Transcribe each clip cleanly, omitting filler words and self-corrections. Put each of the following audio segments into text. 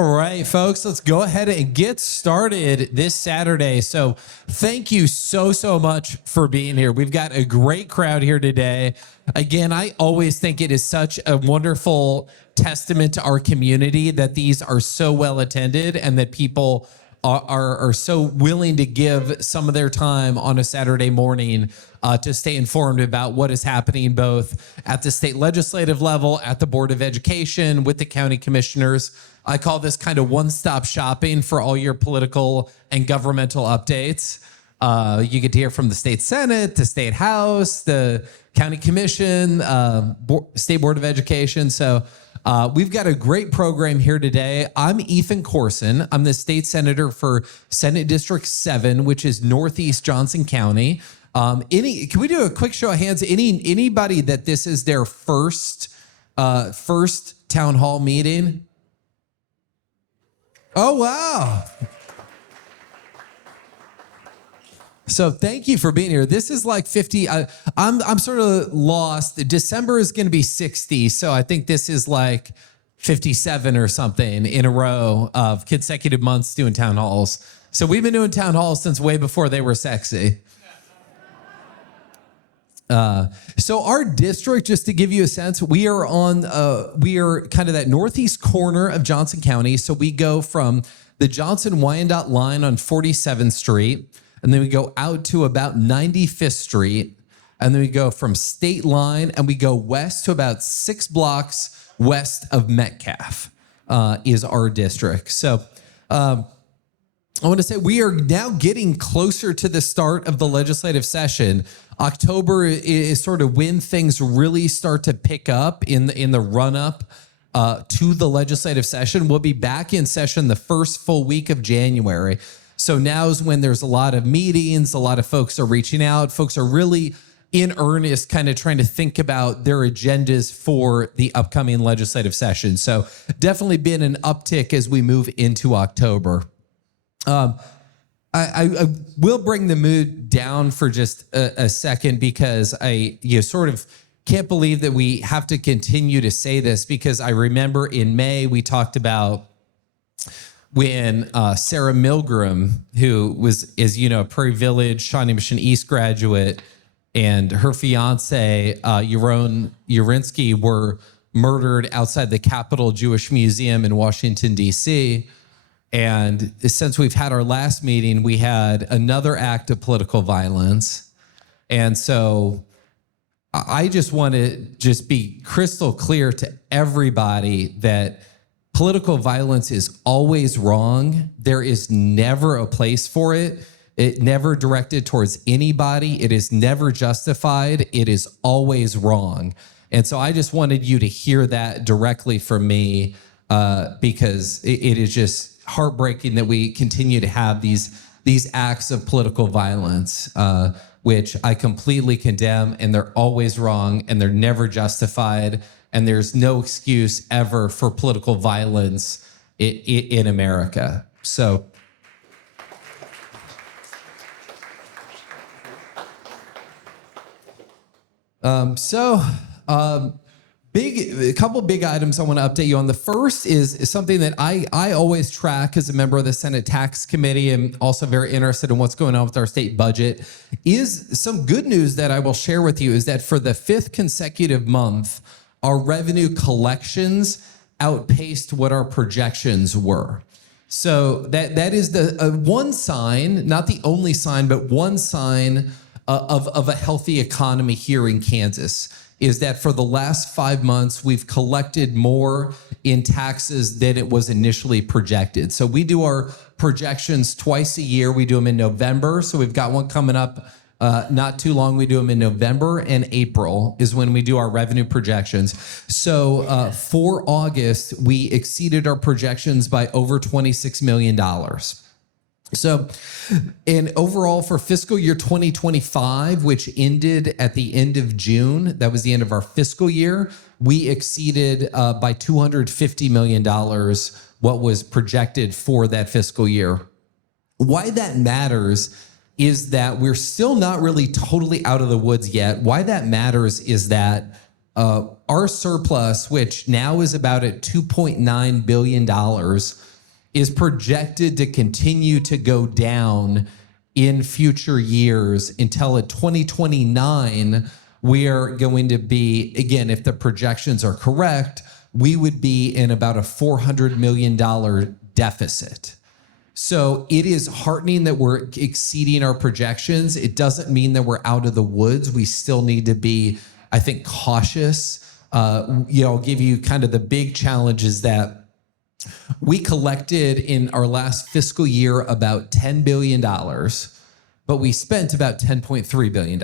All right, folks, let's go ahead and get started this Saturday. So thank you so much for being here. We've got a great crowd here today. Again, I always think it is such a wonderful testament to our community that these are so well attended and that people are so willing to give some of their time on a Saturday morning to stay informed about what is happening both at the state legislative level, at the Board of Education, with the county commissioners. I call this kind of one-stop shopping for all your political and governmental updates. You get to hear from the state Senate, the state House, the county commission, state Board of Education. So we've got a great program here today. I'm Ethan Corson. I'm the state senator for Senate District 7, which is Northeast Johnson County. Can we do a quick show of hands? Anybody that this is their first town hall meeting? Oh, wow. So thank you for being here. This is like 50. I'm sort of lost. December is going to be 60. So I think this is like 57 or something in a row of consecutive months doing town halls. So we've been doing town halls since way before they were sexy. So our district, just to give you a sense, we are kind of that northeast corner of Johnson County. So we go from the Johnson-Wyandotte line on 47th Street, and then we go out to about 95th Street, and then we go from State Line, and we go west to about 6 blocks west of Metcalf is our district. So I want to say we are now getting closer to the start of the legislative session. October is sort of when things really start to pick up in the run-up to the legislative session. We'll be back in session the first full week of January. So now is when there's a lot of meetings, a lot of folks are reaching out. Folks are really in earnest kind of trying to think about their agendas for the upcoming legislative session. So definitely been an uptick as we move into October. I will bring the mood down for just a second because you sort of can't believe that we have to continue to say this, because I remember in May we talked about when Sarah Milgram, who is a Prairie Village, Shawnee Mission East graduate, and her fiance, Yaron Urinsky, were murdered outside the Capitol Jewish Museum in Washington, D.C., and since we've had our last meeting, we had another act of political violence. And so I just want to be crystal clear to everybody that political violence is always wrong. There is never a place for it. It never directed towards anybody. It is never justified. It is always wrong. And so I just wanted you to hear that directly from me because it is just heartbreaking that we continue to have these acts of political violence, which I completely condemn, and they're always wrong, and they're never justified, and there's no excuse ever for political violence in America. So a couple big items I want to update you on. The first is something that I always track as a member of the Senate Tax Committee, and also very interested in what's going on with our state budget. Is some good news that I will share with you is that for the 5th consecutive month, our revenue collections outpaced what our projections were. So that is the one sign, not the only sign, but one sign of a healthy economy here in Kansas, is that for the last 5 months, we've collected more in taxes than it was initially projected. So we do our projections twice a year. We do them in November. So we've got one coming up not too long. We do them in November and April is when we do our revenue projections. So for August, we exceeded our projections by over $26 million. So, and overall for fiscal year 2025, which ended at the end of June, that was the end of our fiscal year, we exceeded by $250 million what was projected for that fiscal year. Why that matters is that we're still not really totally out of the woods yet. Why that matters is that our surplus, which now is about at $2.9 billion, is projected to continue to go down in future years until at 2029, we are going to be, again, if the projections are correct, we would be in about a $400 million deficit. So it is heartening that we're exceeding our projections. It doesn't mean that we're out of the woods. We still need to be, I think, cautious. I'll give you kind of the big challenges that we collected in our last fiscal year about $10 billion, but we spent about $10.3 billion.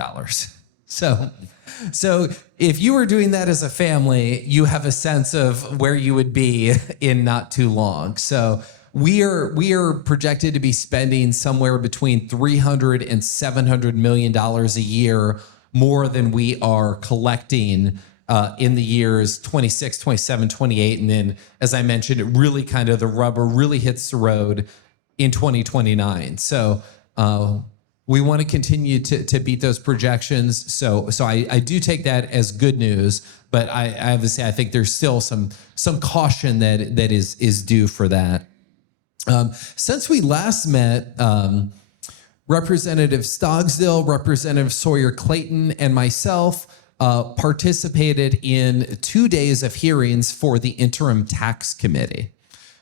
So if you were doing that as a family, you have a sense of where you would be in not too long. So we are projected to be spending somewhere between $300 and $700 million a year more than we are collecting in the years 26, 27, 28. And then, as I mentioned, it really kind of the rubber really hits the road in 2029. So we want to continue to beat those projections. So I do take that as good news, but I have to say I think there's still some caution that is due for that. Since we last met, Representative Stogsdill, Representative Sawyer Clayton, and myself participated in 2 days of hearings for the Interim Tax Committee.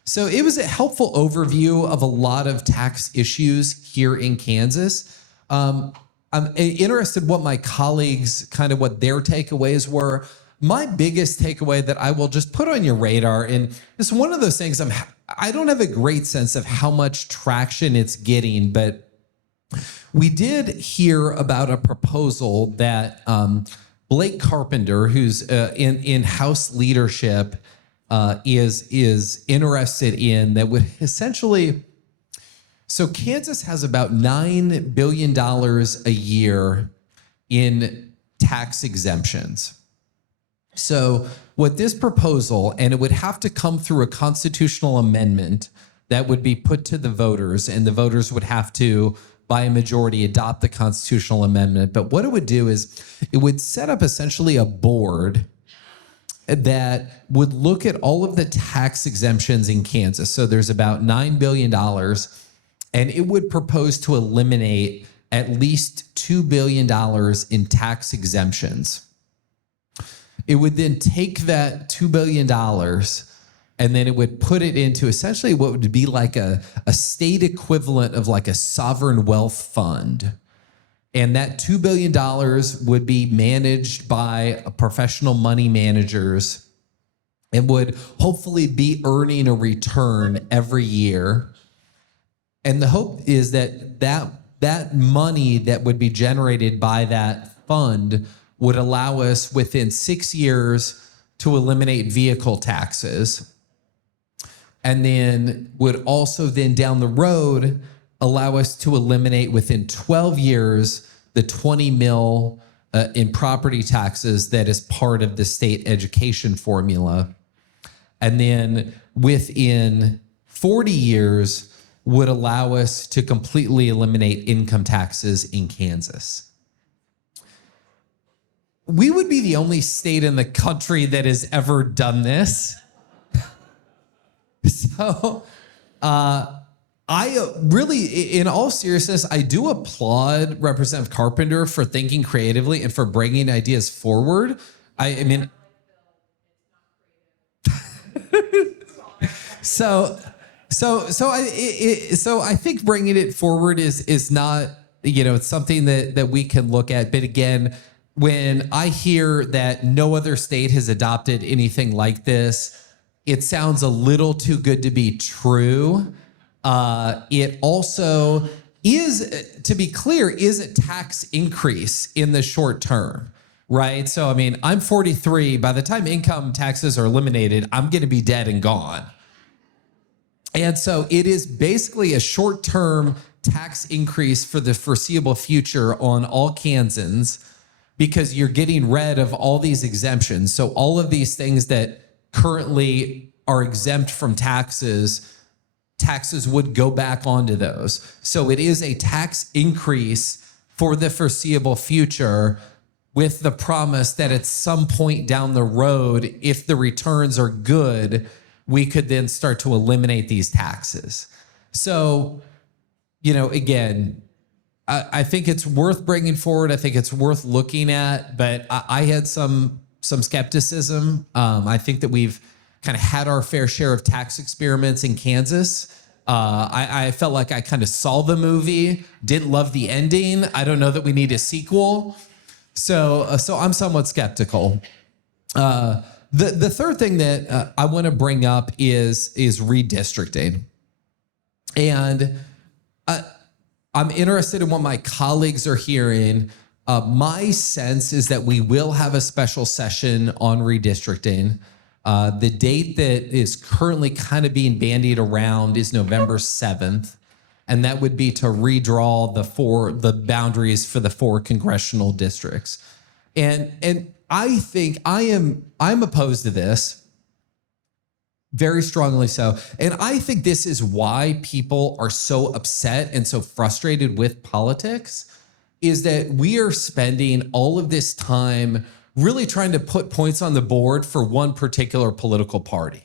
So it was a helpful overview of a lot of tax issues here in Kansas. I'm interested what my colleagues, kind of what their takeaways were. My biggest takeaway that I will just put on your radar, and it's one of those things I don't have a great sense of how much traction it's getting, but we did hear about a proposal that Blake Carpenter, who's in House leadership, is interested in, that would essentially, so Kansas has about $9 billion a year in tax exemptions. So what this proposal, and it would have to come through a constitutional amendment that would be put to the voters, and the voters would have to, by a majority, adopt the constitutional amendment. But what it would do is it would set up essentially a board that would look at all of the tax exemptions in Kansas. So there's about $9 billion, and it would propose to eliminate at least $2 billion in tax exemptions. It would then take that $2 billion and then it would put it into essentially what would be like a state equivalent of like a sovereign wealth fund. And that $2 billion would be managed by professional money managers and would hopefully be earning a return every year. And the hope is that money that would be generated by that fund would allow us within 6 years to eliminate vehicle taxes. And then would also then down the road allow us to eliminate within 12 years the 20 mil in property taxes that is part of the state education formula. And then within 40 years would allow us to completely eliminate income taxes in Kansas. We would be the only state in the country that has ever done this. So I really, in all seriousness, I do applaud Representative Carpenter for thinking creatively and for bringing ideas forward. I mean, so I think bringing it forward is not, it's something that we can look at. But again, when I hear that no other state has adopted anything like this, it sounds a little too good to be true. It also is, to be clear, is a tax increase in the short term, right? So, I mean, I'm 43. By the time income taxes are eliminated, I'm going to be dead and gone. And so it is basically a short-term tax increase for the foreseeable future on all Kansans, because you're getting rid of all these exemptions. So all of these things that currently are exempt from taxes would go back onto those. So it is a tax increase for the foreseeable future with the promise that at some point down the road, if the returns are good, we could then start to eliminate these taxes. So, again, I think it's worth bringing forward. I think it's worth looking at, but I had some skepticism. I think that we've kind of had our fair share of tax experiments in Kansas. I felt like I kind of saw the movie, didn't love the ending. I don't know that we need a sequel. So I'm somewhat skeptical. The third thing that I want to bring up is redistricting. And I'm interested in what my colleagues are hearing. My sense is that we will have a special session on redistricting. The date that is currently kind of being bandied around is November 7th. And that would be to redraw the boundaries for the 4 congressional districts. And I think I'm opposed to this, very strongly so. And I think this is why people are so upset and so frustrated with politics, is that we are spending all of this time really trying to put points on the board for one particular political party.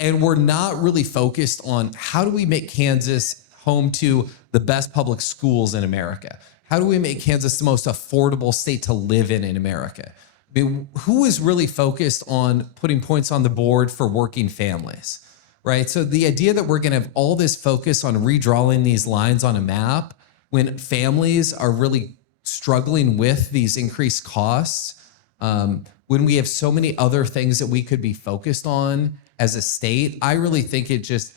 And we're not really focused on how do we make Kansas home to the best public schools in America? How do we make Kansas the most affordable state to live in America? I mean, who is really focused on putting points on the board for working families, right? So the idea that we're going to have all this focus on redrawing these lines on a map when families are really struggling with these increased costs, when we have so many other things that we could be focused on as a state, I really think it just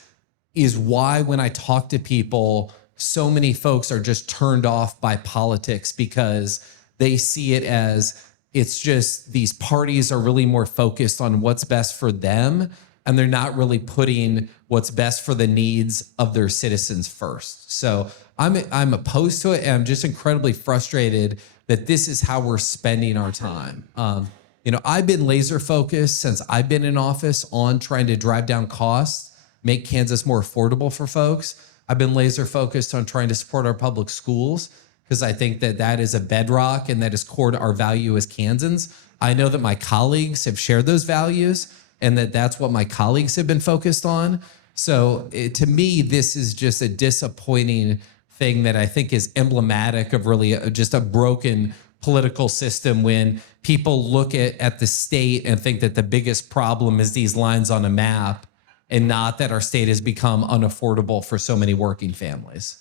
is why when I talk to people, so many folks are just turned off by politics because they see it as it's just these parties are really more focused on what's best for them, and they're not really putting what's best for the needs of their citizens first. So I'm opposed to it, and I'm just incredibly frustrated that this is how we're spending our time. I've been laser focused since I've been in office on trying to drive down costs, make Kansas more affordable for folks. I've been laser focused on trying to support our public schools because I think that is a bedrock and that is core to our value as Kansans. I know that my colleagues have shared those values and that's what my colleagues have been focused on. So to me, this is just a disappointing thing that I think is emblematic of really just a broken political system when people look at the state and think that the biggest problem is these lines on a map and not that our state has become unaffordable for so many working families.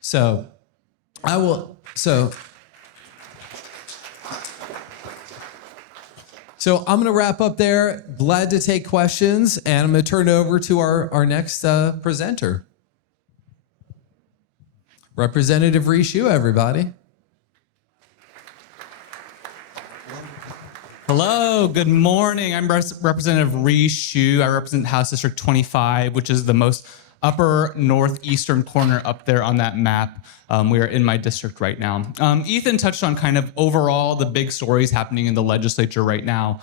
So I'm going to wrap up there. Glad to take questions, and I'm going to turn it over to our next presenter. Representative Rui Xu, everybody. Hello, good morning. I'm Representative Rui Xu. I represent House District 25, which is the most upper northeastern corner up there on that map. We are in my district right now. Ethan touched on kind of overall the big stories happening in the legislature right now.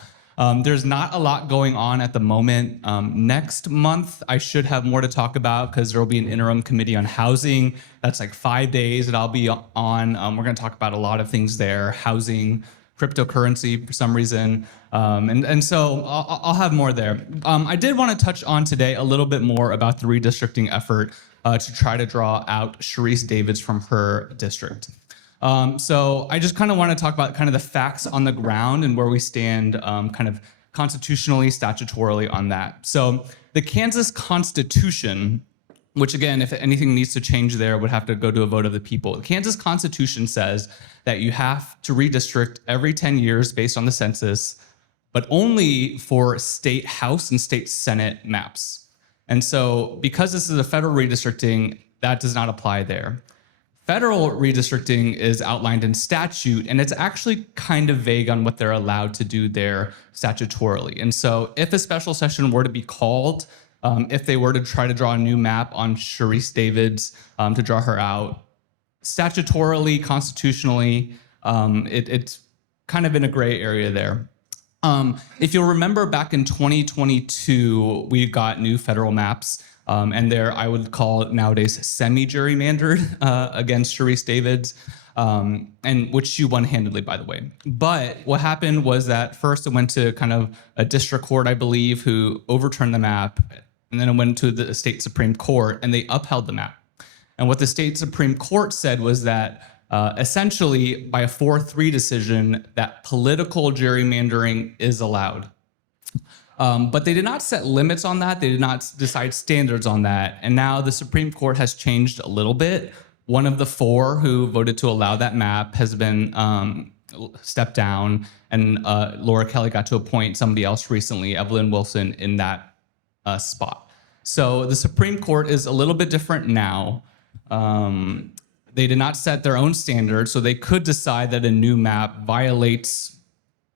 There's not a lot going on at the moment. Next month, I should have more to talk about because there will be an interim committee on housing. That's like 5 days that I'll be on. We're going to talk about a lot of things there, housing, cryptocurrency for some reason. And so I'll have more there. I did want to touch on today a little bit more about the redistricting effort to try to draw out Sharice Davids from her district. So I just kind of want to talk about kind of the facts on the ground and where we stand kind of constitutionally, statutorily on that. So the Kansas Constitution, which again, if anything needs to change there, would have to go to a vote of the people. The Kansas Constitution says that you have to redistrict every 10 years based on the census, but only for state House and state Senate maps. And so because this is a federal redistricting, that does not apply there. Federal redistricting is outlined in statute, and it's actually kind of vague on what they're allowed to do there statutorily. And so if a special session were to be called, if they were to try to draw a new map on Sharice Davids to draw her out, statutorily, constitutionally, it's kind of in a gray area there. If you'll remember back in 2022, we got new federal maps, and they're, I would call it nowadays, semi-gerrymandered against Sharice Davids. and which Xu won handedly, by the way. But what happened was that first it went to kind of a district court, I believe, who overturned the map, and then it went to the state Supreme Court, and they upheld the map. And what the state Supreme Court said was that essentially, by a 4-3 decision, that political gerrymandering is allowed. But they did not set limits on that. They did not decide standards on that. And now the Supreme Court has changed a little bit. One of the 4 who voted to allow that map has been stepped down, and Laura Kelly got to appoint somebody else recently, Evelyn Wilson, in that spot. So the Supreme Court is a little bit different now. They did not set their own standards, so they could decide that a new map violates,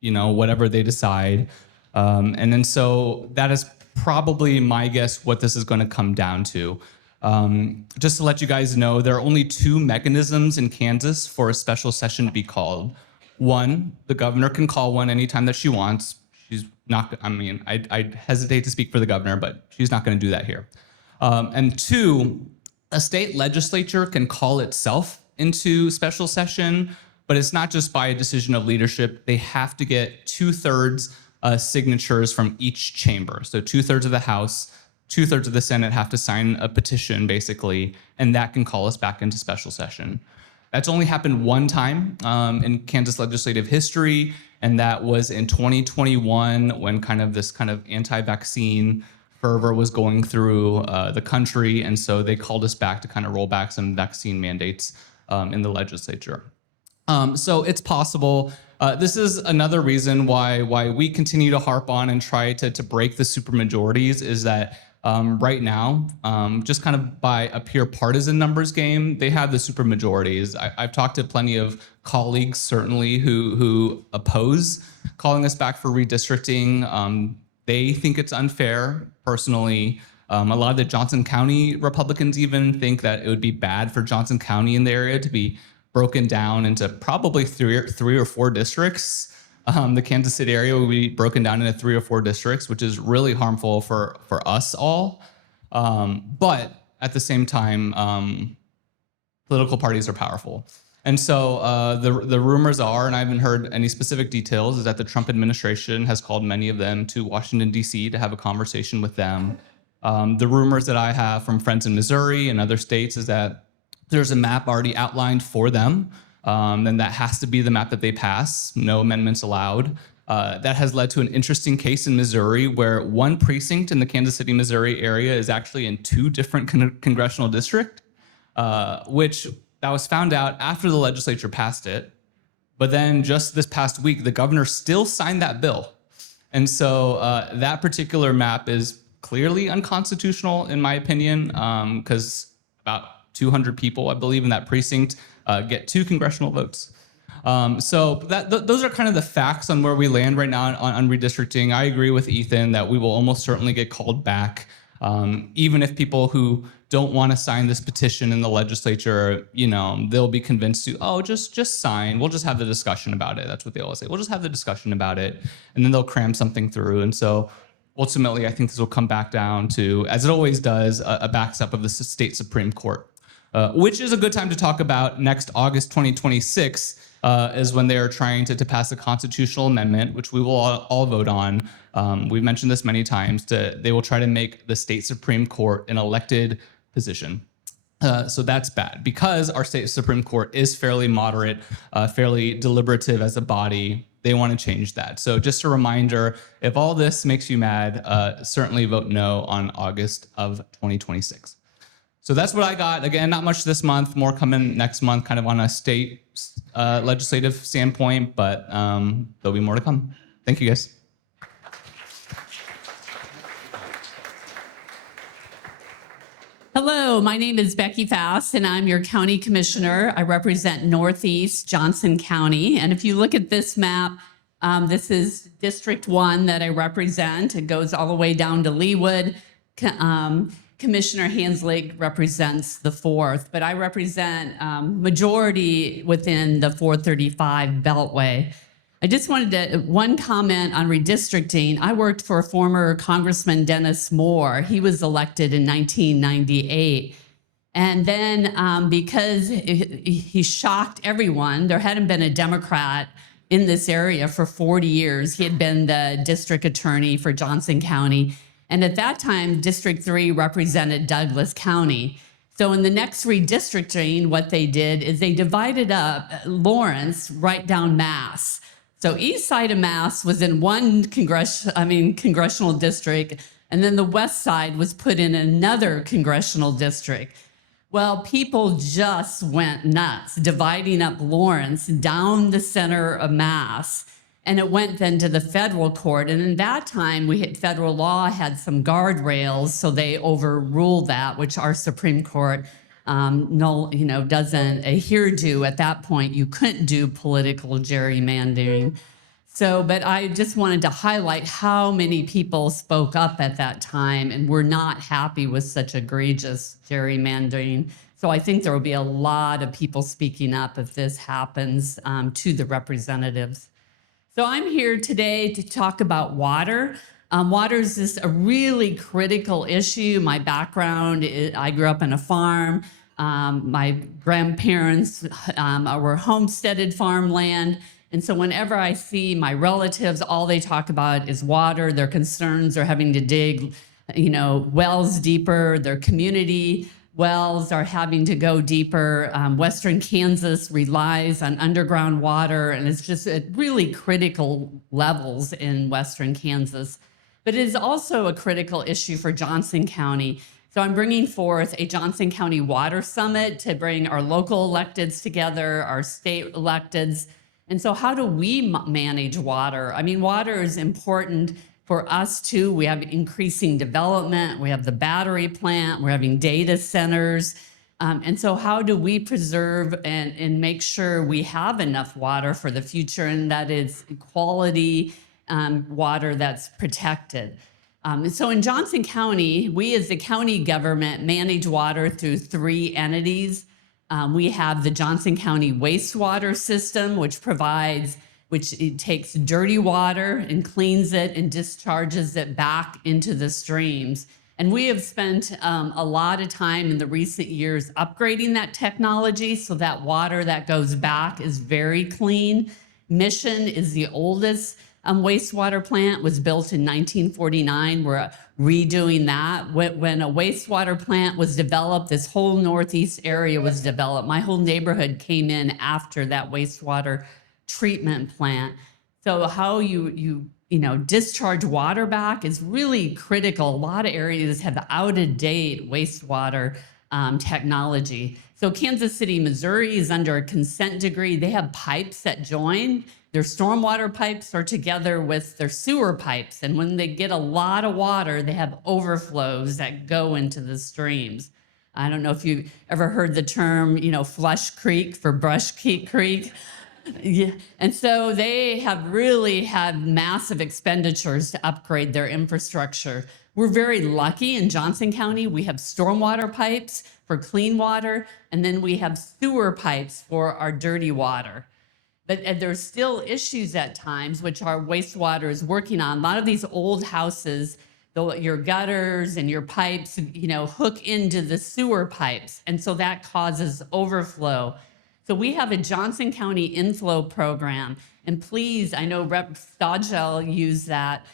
whatever they decide. And then so that is probably my guess what this is going to come down to. Just to let you guys know, there are only 2 mechanisms in Kansas for a special session to be called. One, the governor can call one anytime that she wants. She's not, I hesitate to speak for the governor, but she's not going to do that here. And 2, a state legislature can call itself into special session, but it's not just by a decision of leadership. They have to get 2/3 signatures from each chamber. So 2/3 of the House, 2/3 of the Senate have to sign a petition, basically, and that can call us back into special session. That's only happened one time in Kansas legislative history, and that was in 2021 when this anti-vaccine fervor was going through the country, and so they called us back to kind of roll back some vaccine mandates in the legislature. So it's possible. This is another reason why we continue to harp on and try to break the supermajorities, is that right now, just kind of by a pure partisan numbers game, they have the supermajorities. I've talked to plenty of colleagues, certainly, who oppose calling us back for redistricting. They think it's unfair, personally. A lot of the Johnson County Republicans even think that it would be bad for Johnson County in the area to be broken down into probably three or four districts. The Kansas City area will be broken down into 3 or 4 districts, which is really harmful for us all. But at the same time, political parties are powerful. And so the rumors are, and I haven't heard any specific details, is that the Trump administration has called many of them to Washington, D.C. to have a conversation with them. The rumors that I have from friends in Missouri and other states is that there's a map already outlined for them, and that has to be the map that they pass, no amendments allowed. That has led to an interesting case in Missouri where one precinct in the Kansas City, Missouri area is actually in 2 different congressional districts, which that was found out after the legislature passed it. But then just this past week, the governor still signed that bill. And so that particular map is clearly unconstitutional, in my opinion, because about 200 people, I believe, in that precinct get 2 congressional votes. So those are kind of the facts on where we land right now on redistricting. I agree with Ethan that we will almost certainly get called back, even if people who don't want to sign this petition in the legislature, they'll be convinced to, just sign. We'll just have the discussion about it. That's what they always say. We'll just have the discussion about it, and then they'll cram something through. And so ultimately, I think this will come back down to, as it always does, a backstop of the state Supreme Court, which is a good time to talk about. Next August 2026 is when they are trying to pass a constitutional amendment, which we will all vote on. We've mentioned this many times. They will try to make the state Supreme Court an elected position. So that's bad because our state Supreme Court is fairly moderate, fairly deliberative as a body. They want to change that. So just a reminder, if all this makes you mad, certainly vote no on August of 2026. So that's what I got. Again, not much this month, more coming next month, kind of on a state legislative standpoint, but there'll be more to come. Thank you, guys. Hello, my name is Becky Fast, and I'm your county commissioner. I represent Northeast Johnson County. And if you look at this map, this is District 1 that I represent. It goes all the way down to Leawood. Commissioner Hanslick represents the 4th, but I represent majority within the 435 Beltway. I just wanted to, one comment on redistricting. I worked for former Congressman Dennis Moore. He was elected in 1998. And then because he shocked everyone, there hadn't been a Democrat in this area for 40 years. He had been the district attorney for Johnson County. And at that time, District 3 represented Douglas County. So in the next redistricting, what they did is they divided up Lawrence right down Mass. So east side of Mass was in one congressional district, and then the west side was put in another congressional district. Well, people just went nuts, dividing up Lawrence down the center of Mass. And it went then to the federal court. And in that time, federal law had some guardrails, so they overruled that, which our Supreme Court doesn't adhere to. At that point, you couldn't do political gerrymandering. So, but I just wanted to highlight how many people spoke up at that time and were not happy with such egregious gerrymandering. So I think there will be a lot of people speaking up if this happens to the representatives. So I'm here today to talk about water. Water is just a really critical issue. My background, I grew up on a farm. My grandparents were homesteaded farmland. And so whenever I see my relatives, all they talk about is water. Their concerns are having to dig, wells deeper. Their community wells are having to go deeper. Western Kansas relies on underground water, and it's just at really critical levels in Western Kansas. But it is also a critical issue for Johnson County. So I'm bringing forth a Johnson County Water Summit to bring our local electeds together, our state electeds. And so how do we manage water? I mean, water is important for us too. We have increasing development. We have the battery plant. We're having data centers. And so how do we preserve and make sure we have enough water for the future and that it's quality water that's protected? So in Johnson County, we as the county government manage water through 3 entities. We have the Johnson County wastewater system, which it takes dirty water and cleans it and discharges it back into the streams. And we have spent a lot of time in the recent years upgrading that technology so that water that goes back is very clean. Mission is the oldest wastewater plant, was built in 1949. We're redoing that. When a wastewater plant was developed, this whole northeast area was developed. My whole neighborhood came in after that wastewater treatment plant. So how you discharge water back is really critical. A lot of areas have out-of-date wastewater technology. So Kansas City, Missouri is under a consent decree. They have pipes that join. Their stormwater pipes are together with their sewer pipes. And when they get a lot of water, they have overflows that go into the streams. I don't know if you've ever heard the term, Flush Creek for Brush Creek. Yeah. And so they have really had massive expenditures to upgrade their infrastructure. We're very lucky in Johnson County. We have stormwater pipes for clean water, and then we have sewer pipes for our dirty water. But there's still issues at times, which our wastewater is working on. A lot of these old houses, your gutters and your pipes, hook into the sewer pipes. And so that causes overflow. So we have a Johnson County inflow program. And please, I know Rep. Stogsdill used that.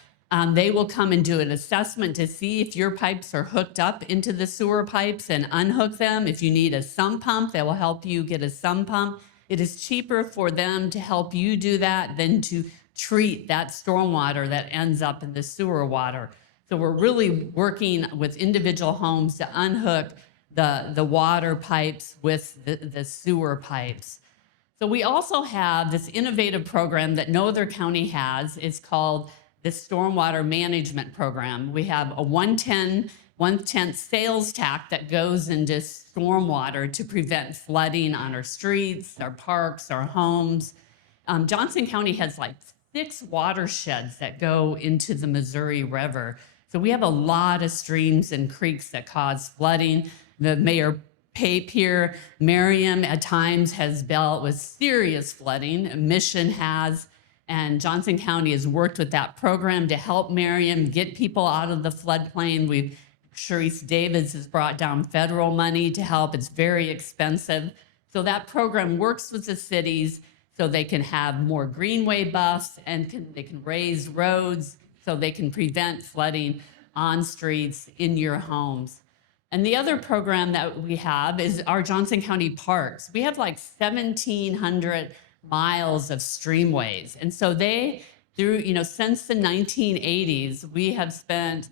They will come and do an assessment to see if your pipes are hooked up into the sewer pipes and unhook them. If you need a sump pump, they will help you get a sump pump. It is cheaper for them to help you do that than to treat that stormwater that ends up in the sewer water. So we're really working with individual homes to unhook the water pipes with the sewer pipes. So we also have this innovative program that no other county has. It's called the Stormwater Management Program. We have a 1/10 sales tax that goes into stormwater to prevent flooding on our streets, our parks, our homes. Johnson County has like 6 watersheds that go into the Missouri River. So we have a lot of streams and creeks that cause flooding. The Mayor Pape here, Merriam at times has dealt with serious flooding. Mission has, and Johnson County has worked with that program to help Merriam get people out of the floodplain. We've Sharice Davids has brought down federal money to help. It's very expensive. So that program works with the cities so they can have more greenway buffs and they can raise roads so they can prevent flooding on streets in your homes. And the other program that we have is our Johnson County parks. We have like 1,700 miles of streamways. And so since the 1980s,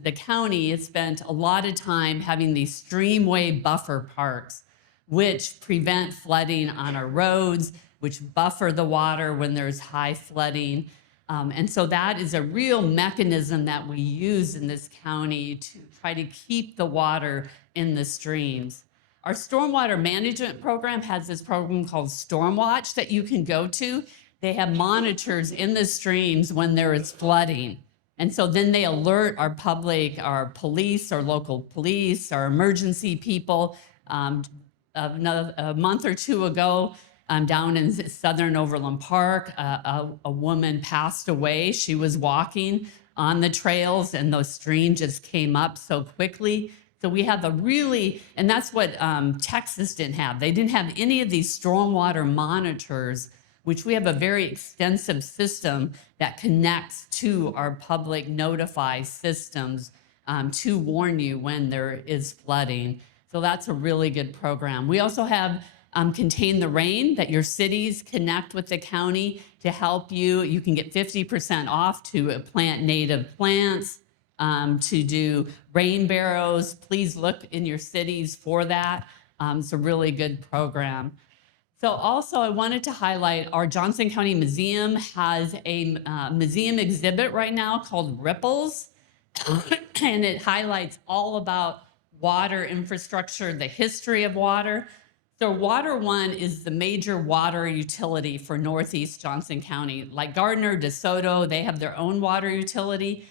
the county has spent a lot of time having these streamway buffer parks, which prevent flooding on our roads, which buffer the water when there's high flooding. And so that is a real mechanism that we use in this county to try to keep the water in the streams. Our stormwater management program has this program called Stormwatch that you can go to. They have monitors in the streams when there is flooding. And so then they alert our public, our police, our local police, our emergency people. A month or two ago, down in southern Overland Park, a woman passed away. She was walking on the trails and the stream just came up so quickly. So we have and that's what Texas didn't have. They didn't have any of these stormwater monitors, which we have a very extensive system that connects to our public notify systems to warn you when there is flooding. So that's a really good program. We also have Contain the Rain, that your cities connect with the county to help you. You can get 50% off to plant native plants, to do rain barrows. Please look in your cities for that. It's a really good program. So also I wanted to highlight our Johnson County Museum has a museum exhibit right now called Ripples, and it highlights all about water infrastructure, the history of water. So Water One is the major water utility for Northeast Johnson County. Like Gardner, DeSoto, they have their own water utility.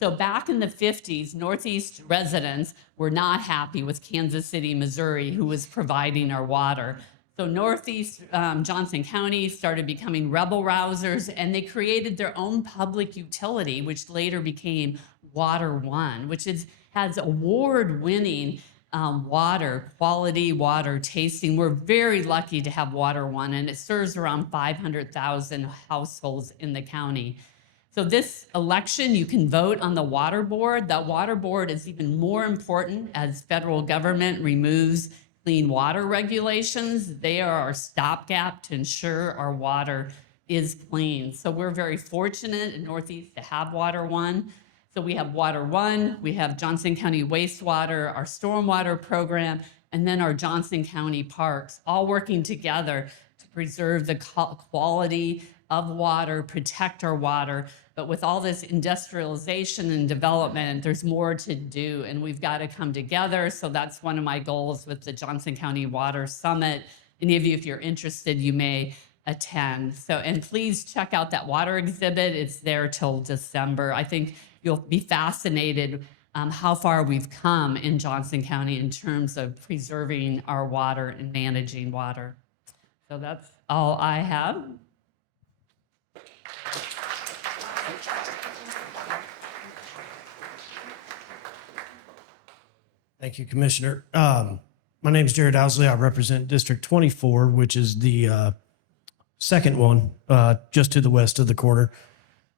So back in the 50s, Northeast residents were not happy with Kansas City, Missouri, who was providing our water. So Northeast Johnson County started becoming rebel rousers, and they created their own public utility, which later became Water One, which has award-winning water, quality water tasting. We're very lucky to have Water One, and it serves around 500,000 households in the county. So this election, you can vote on the water board. That water board is even more important as federal government removes clean water regulations. They are our stopgap to ensure our water is clean. So we're very fortunate in Northeast to have Water One. So we have Water One, we have Johnson County Wastewater, our stormwater program, and then our Johnson County parks, all working together to preserve the quality of water, protect our water. But with all this industrialization and development, there's more to do, and we've got to come together. So that's one of my goals with the Johnson County Water Summit. Any of you, if you're interested, you may attend. So, and please check out that water exhibit. It's there till December. I think you'll be fascinated how far we've come in Johnson County in terms of preserving our water and managing water. So that's all I have. Thank you, Commissioner. My name is Jarrod Ousley. I represent District 24, which is the second one, just to the west of the corner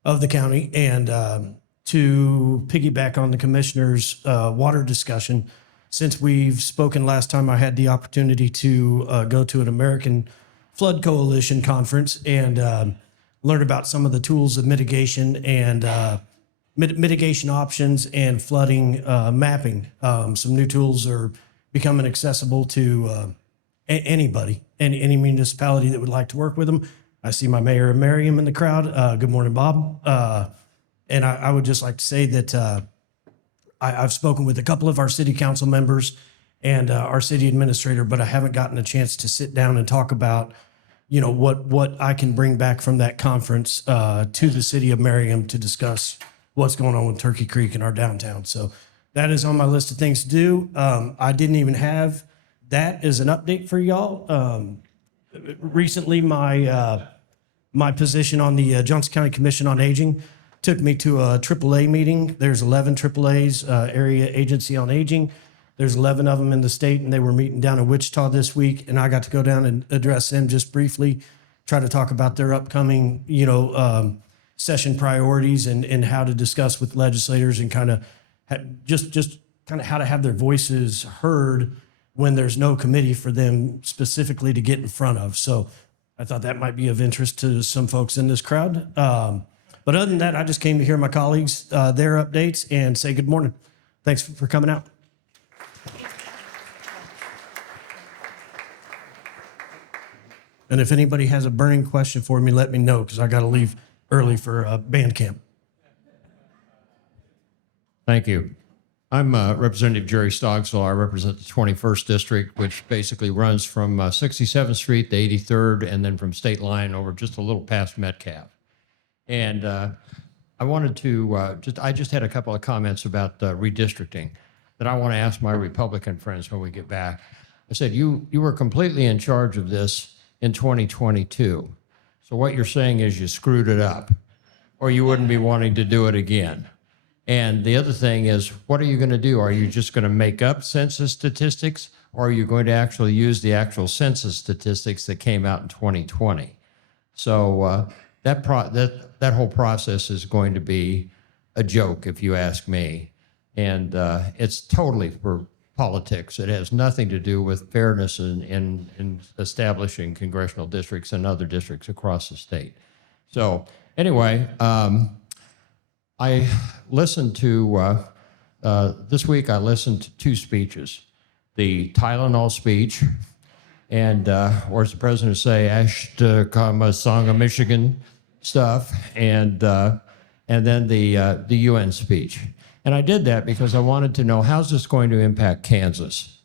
of the county. And to piggyback on the Commissioner's water discussion, since we've spoken last time, I had the opportunity to go to an American Flood Coalition conference and learn about some of the tools of mitigation and mitigation options and flooding mapping. Some new tools are becoming accessible to anybody, any municipality that would like to work with them. I see my mayor, Miriam, in the crowd. Good morning, Bob. And I would just like to say that I've spoken with a couple of our city council members and our city administrator, but I haven't gotten a chance to sit down and talk about, what I can bring back from that conference to the city of Merriam to discuss what's going on with Turkey Creek in our downtown. So that is on my list of things to do. I didn't even have that as an update for y'all. Recently, my position on the Johnson County Commission on Aging took me to a AAA meeting. There's 11 AAAs, Area Agency on Aging. There's 11 of them in the state, and they were meeting down in Wichita this week, and I got to go down and address them just briefly, try to talk about their upcoming, session priorities and how to discuss with legislators and kind of just kind of how to have their voices heard when there's no committee for them specifically to get in front of. So I thought that might be of interest to some folks in this crowd. But other than that, I just came to hear my colleagues, their updates, and say good morning. Thanks for coming out. And if anybody has a burning question for me, let me know, because I got to leave early for band camp. Thank you. I'm Representative Jerry Stogsdill. I represent the 21st District, which basically runs from 67th Street to 83rd, and then from State Line over just a little past Metcalf. And I wanted to I just had a couple of comments about redistricting that I want to ask my Republican friends when we get back. I said, you were completely in charge of this in 2022. So what you're saying is you screwed it up, or you wouldn't be wanting to do it again. And the other thing is, what are you going to do? Are you just going to make up census statistics, or are you going to actually use the actual census statistics that came out in 2020? So that whole process is going to be a joke, if you ask me. And it's totally for politics. It has nothing to do with fairness in establishing congressional districts and other districts across the state. So anyway, I listened to, this week I listened to two speeches. The Tylenol speech, and or as the president would say, Ashtakama Song of Michigan stuff, and then the UN speech. And I did that because I wanted to know, how's this going to impact Kansas?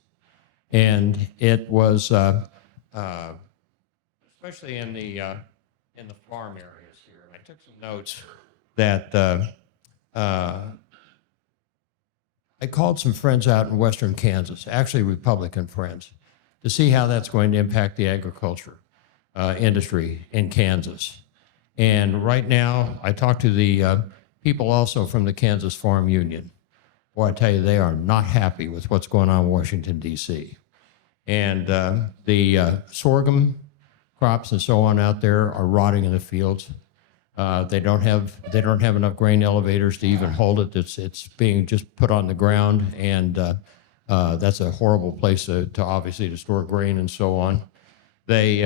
And it was, especially in the farm areas here. And I took some notes that I called some friends out in western Kansas, actually Republican friends, to see how that's going to impact the agriculture industry in Kansas. And right now, I talked to the people also from the Kansas Farm Union. Boy, I tell you, they are not happy with what's going on in Washington, D.C. And the sorghum crops and so on out there are rotting in the fields. They don't have enough grain elevators to even hold it. It's being just put on the ground, and that's a horrible place to obviously to store grain and so on. They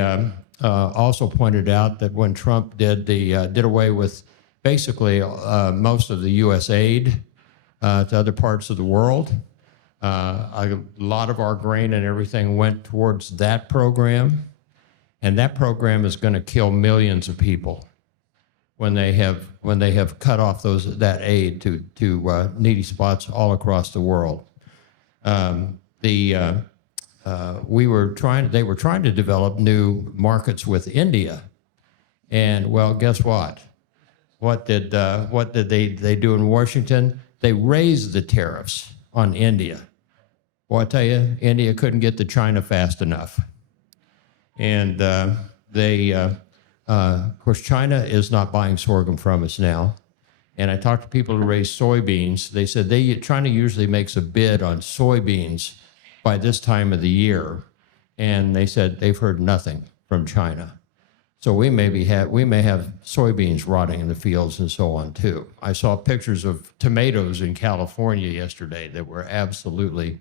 also pointed out that when Trump did away with basically most of the U.S. aid to other parts of the world, a lot of our grain and everything went towards that program, and that program is going to kill millions of people when they have cut off that aid to needy spots all across the world. They were trying to develop new markets with India, and well, guess what? What did they do in Washington? They raised the tariffs on India. Well, I tell you, India couldn't get to China fast enough, and of course, China is not buying sorghum from us now. And I talked to people who raise soybeans. They said China usually makes a bid on soybeans by this time of the year, and they said they've heard nothing from China. So we may have soybeans rotting in the fields and so on too. I saw pictures of tomatoes in California yesterday that were absolutely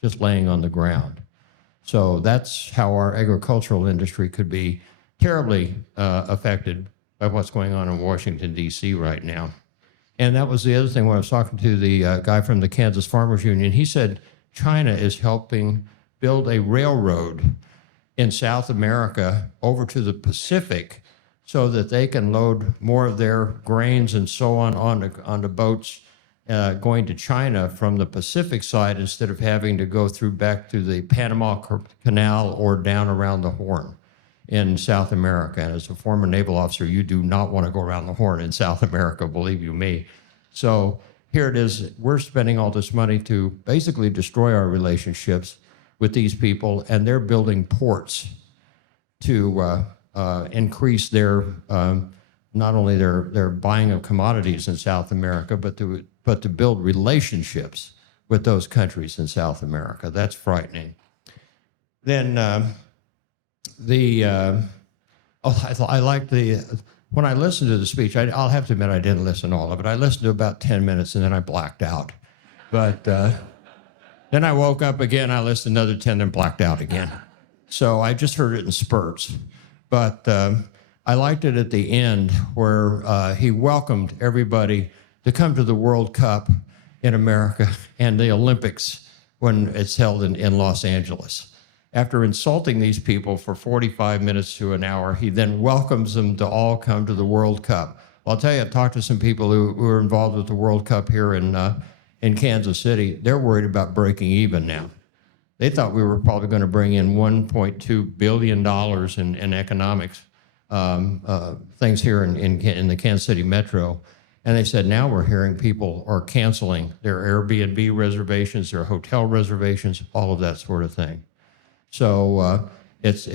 just laying on the ground. So that's how our agricultural industry could be terribly affected by what's going on in Washington, D.C. right now. And that was the other thing when I was talking to the guy from the Kansas Farmers Union. He said China is helping build a railroad in South America over to the Pacific so that they can load more of their grains and so on onto boats going to China from the Pacific side instead of having to go back through the Panama Canal or down around the Horn in South America. And as a former naval officer, you do not want to go around the Horn in South America, believe you me. So here it is, we're spending all this money to basically destroy our relationships with these people, and they're building ports to increase their not only their buying of commodities in South America, but to build relationships with those countries in South America. That's frightening. Then I liked when I listened to the speech, I'll have to admit I didn't listen to all of it. I listened to about 10 minutes and then I blacked out. But then I woke up again, I listened to another 10 and blacked out again. So I just heard it in spurts. But I liked it at the end where he welcomed everybody to come to the World Cup in America and the Olympics when it's held in Los Angeles. After insulting these people for 45 minutes to an hour, he then welcomes them to all come to the World Cup. Well, I'll tell you, I've talked to some people who are involved with the World Cup here in Kansas City. They're worried about breaking even now. They thought we were probably going to bring in $1.2 billion in economics things here in the Kansas City metro. And they said now we're hearing people are canceling their Airbnb reservations, their hotel reservations, all of that sort of thing. So it's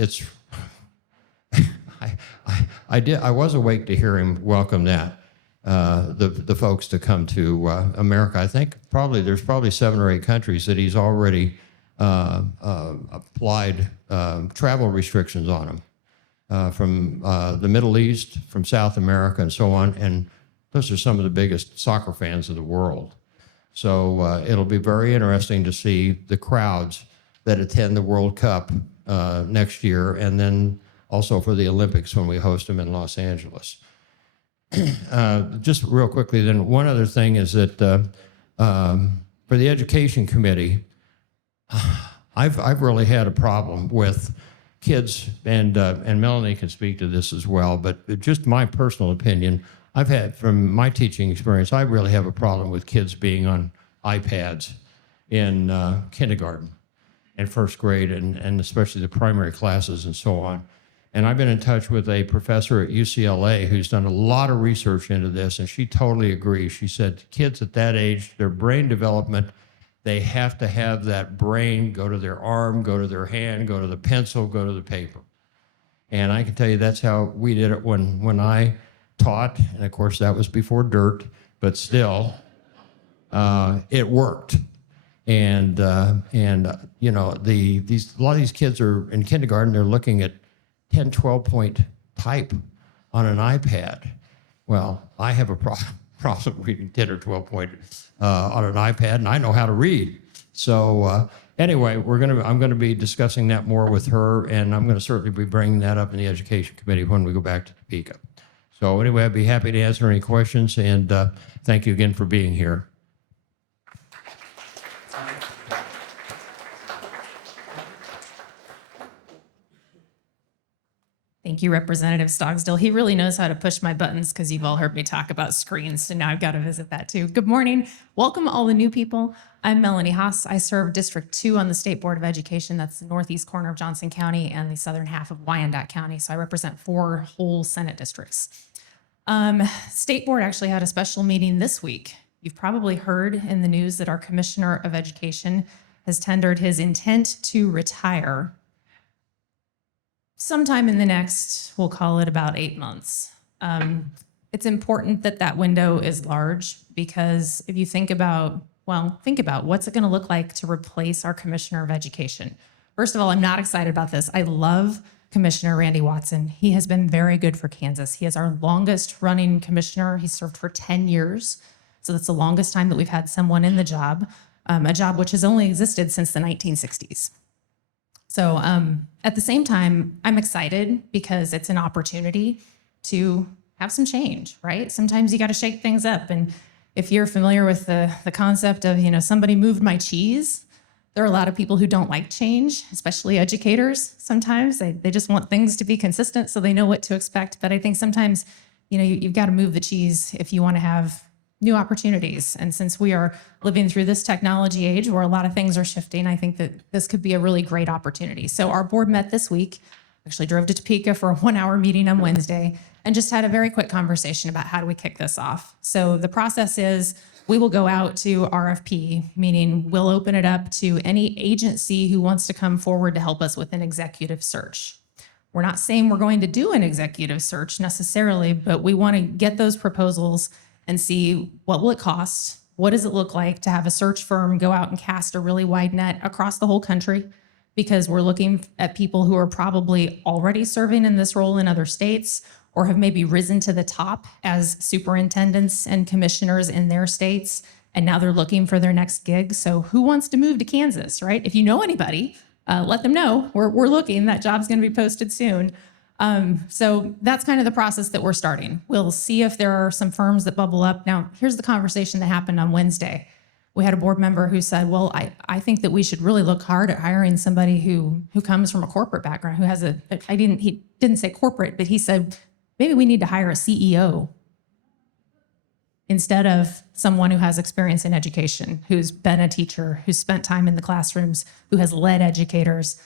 I was awake to hear him welcome that the folks to come to America. I think there's probably 7 or 8 countries that he's already applied travel restrictions on them from the Middle East, from South America, and so on. And those are some of the biggest soccer fans of the world. So it'll be very interesting to see the crowds that attend the World Cup next year, and then also for the Olympics when we host them in Los Angeles. Just real quickly, then one other thing is that for the Education Committee, I've really had a problem with kids, and Melanie can speak to this as well, but just my personal opinion, I've had, from my teaching experience, I really have a problem with kids being on iPads in kindergarten and first grade, and especially the primary classes and so on. And I've been in touch with a professor at UCLA who's done a lot of research into this, and she totally agrees. She said kids at that age, their brain development, they have to have that brain go to their arm, go to their hand, go to the pencil, go to the paper. And I can tell you that's how we did it when I taught, and of course that was before dirt, but still, it worked. And you know, a lot of these kids are in kindergarten, they're looking at 10, 12-point type on an iPad. Well, I have a problem reading 10 or 12-point on an iPad, and I know how to read. So anyway, I'm gonna be discussing that more with her, and I'm gonna certainly be bringing that up in the Education Committee when we go back to Topeka. So anyway, I'd be happy to answer any questions, and thank you again for being here. Thank you, Representative Stogsdill. He really knows how to push my buttons because you've all heard me talk about screens, so now I've got to visit that too. Good morning. Welcome all the new people. I'm Melanie Haas. I serve District 2 on the State Board of Education. That's the northeast corner of Johnson County and the southern half of Wyandotte County, so I represent 4 whole Senate districts. State Board actually had a special meeting this week. You've probably heard in the news that our Commissioner of Education has tendered his intent to retire sometime in the next, we'll call it about 8 months. It's important that that window is large because if you think about what's it going to look like to replace our Commissioner of Education. First of all, I'm not excited about this. I love Commissioner Randy Watson. He has been very good for Kansas. He is our longest running commissioner. He served for 10 years. So that's the longest time that we've had someone in the job, a job which has only existed since the 1960s. So at the same time, I'm excited because it's an opportunity to have some change, right? Sometimes you got to shake things up. And if you're familiar with the concept of, somebody moved my cheese, there are a lot of people who don't like change, especially educators. Sometimes they just want things to be consistent so they know what to expect. But I think sometimes, you've got to move the cheese if you want to have new opportunities. And since we are living through this technology age where a lot of things are shifting, I think that this could be a really great opportunity. So our board met this week, actually drove to Topeka for a 1-hour meeting on Wednesday, and just had a very quick conversation about how do we kick this off. So the process is we will go out to RFP, meaning we'll open it up to any agency who wants to come forward to help us with an executive search. We're not saying we're going to do an executive search necessarily, but we want to get those proposals and see what will it cost? What does it look like to have a search firm go out and cast a really wide net across the whole country? Because we're looking at people who are probably already serving in this role in other states or have maybe risen to the top as superintendents and commissioners in their states, and now they're looking for their next gig. So who wants to move to Kansas, right? If you know anybody, let them know. We're looking. That job's going to be posted soon. So that's kind of the process that we're starting. We'll see if there are some firms that bubble up. Now, here's the conversation that happened on Wednesday. We had a board member who said, well, I think that we should really look hard at hiring somebody who comes from a corporate background, who has he didn't say corporate, but he said, maybe we need to hire a CEO instead of someone who has experience in education, who's been a teacher, who's spent time in the classrooms, who has led educators.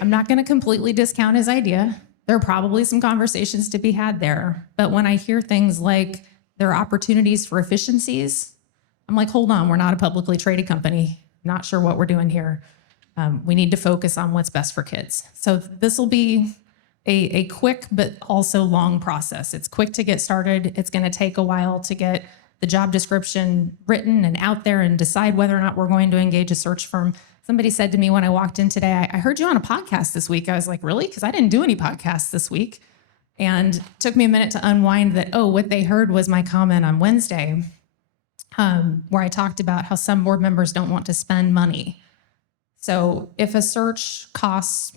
I'm not going to completely discount his idea. There are probably some conversations to be had there. But when I hear things like there are opportunities for efficiencies, I'm like, hold on, we're not a publicly traded company. Not sure what we're doing here. We need to focus on what's best for kids. So this will be a quick but also long process. It's quick to get started. It's going to take a while to get the job description written and out there and decide whether or not we're going to engage a search firm. Somebody said to me when I walked in today, I heard you on a podcast this week. I was like, really? Because I didn't do any podcasts this week. And it took me a minute to unwind that, what they heard was my comment on Wednesday, where I talked about how some board members don't want to spend money. So if a search costs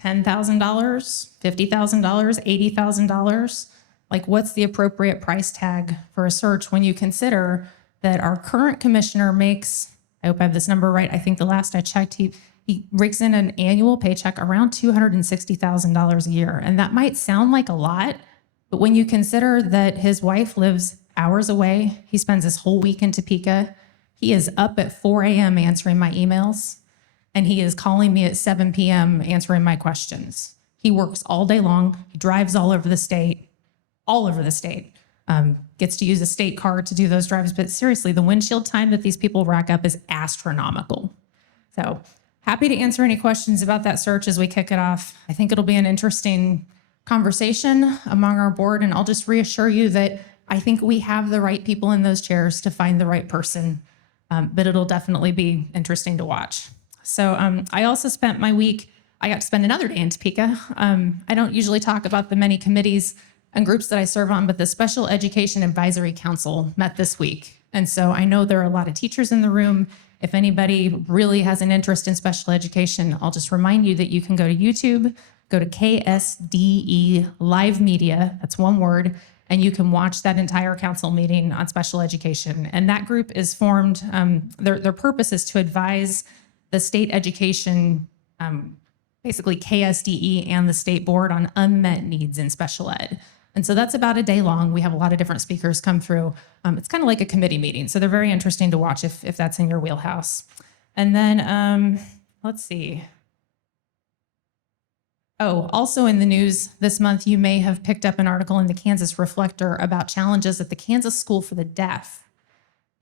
$10,000, $50,000, $80,000, like what's the appropriate price tag for a search when you consider that our current commissioner makes, I hope I have this number right, I think the last I checked, he rakes in an annual paycheck around $260,000 a year. And that might sound like a lot, but when you consider that his wife lives hours away, he spends his whole week in Topeka, he is up at 4 a.m. answering my emails, and he is calling me at 7 p.m. answering my questions. He works all day long. He drives all over the state, gets to use a state car to do those drives. But seriously, the windshield time that these people rack up is astronomical. So happy to answer any questions about that search as we kick it off. I think it'll be an interesting conversation among our board, and I'll just reassure you that I think we have the right people in those chairs to find the right person, but it'll definitely be interesting to watch. So I also spent my week, I got to spend another day in Topeka. I don't usually talk about the many committees and groups that I serve on, but the Special Education Advisory Council met this week. And so I know there are a lot of teachers in the room. If anybody really has an interest in special education, I'll just remind you that you can go to YouTube, go to KSDE Live Media, that's one word, and you can watch that entire council meeting on special education. And that group is formed, their purpose is to advise the state education, basically KSDE and the state board on unmet needs in special ed. And so that's about a day long. We have a lot of different speakers come through. It's kind of like a committee meeting. So they're very interesting to watch if that's in your wheelhouse. And then, let's see. Oh, also in the news this month, you may have picked up an article in the Kansas Reflector about challenges at the Kansas School for the Deaf.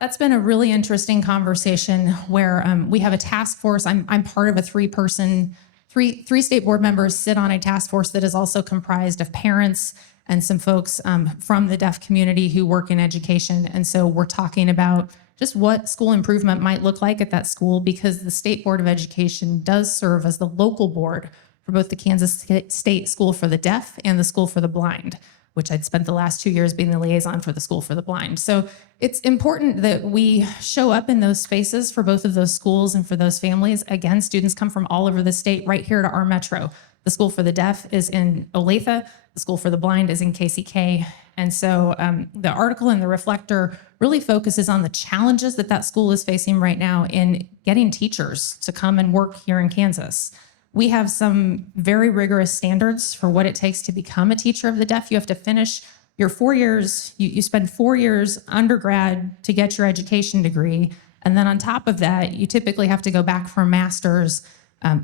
That's been a really interesting conversation where we have a task force. I'm part of a three state board members sit on a task force that is also comprised of parents and some folks from the deaf community who work in education. And so we're talking about just what school improvement might look like at that school, because the State Board of Education does serve as the local board for both the Kansas State School for the Deaf and the School for the Blind, which I'd spent the last 2 years being the liaison for the School for the Blind. So it's important that we show up in those spaces for both of those schools and for those families. Again, students come from all over the state right here to our metro. The School for the Deaf is in Olathe. The School for the Blind is in KCK. And so the article in the Reflector really focuses on the challenges that school is facing right now in getting teachers to come and work here in Kansas. We have some very rigorous standards for what it takes to become a teacher of the deaf. You have to finish your 4 years, you spend 4 years undergrad to get your education degree. And then on top of that, you typically have to go back for a master's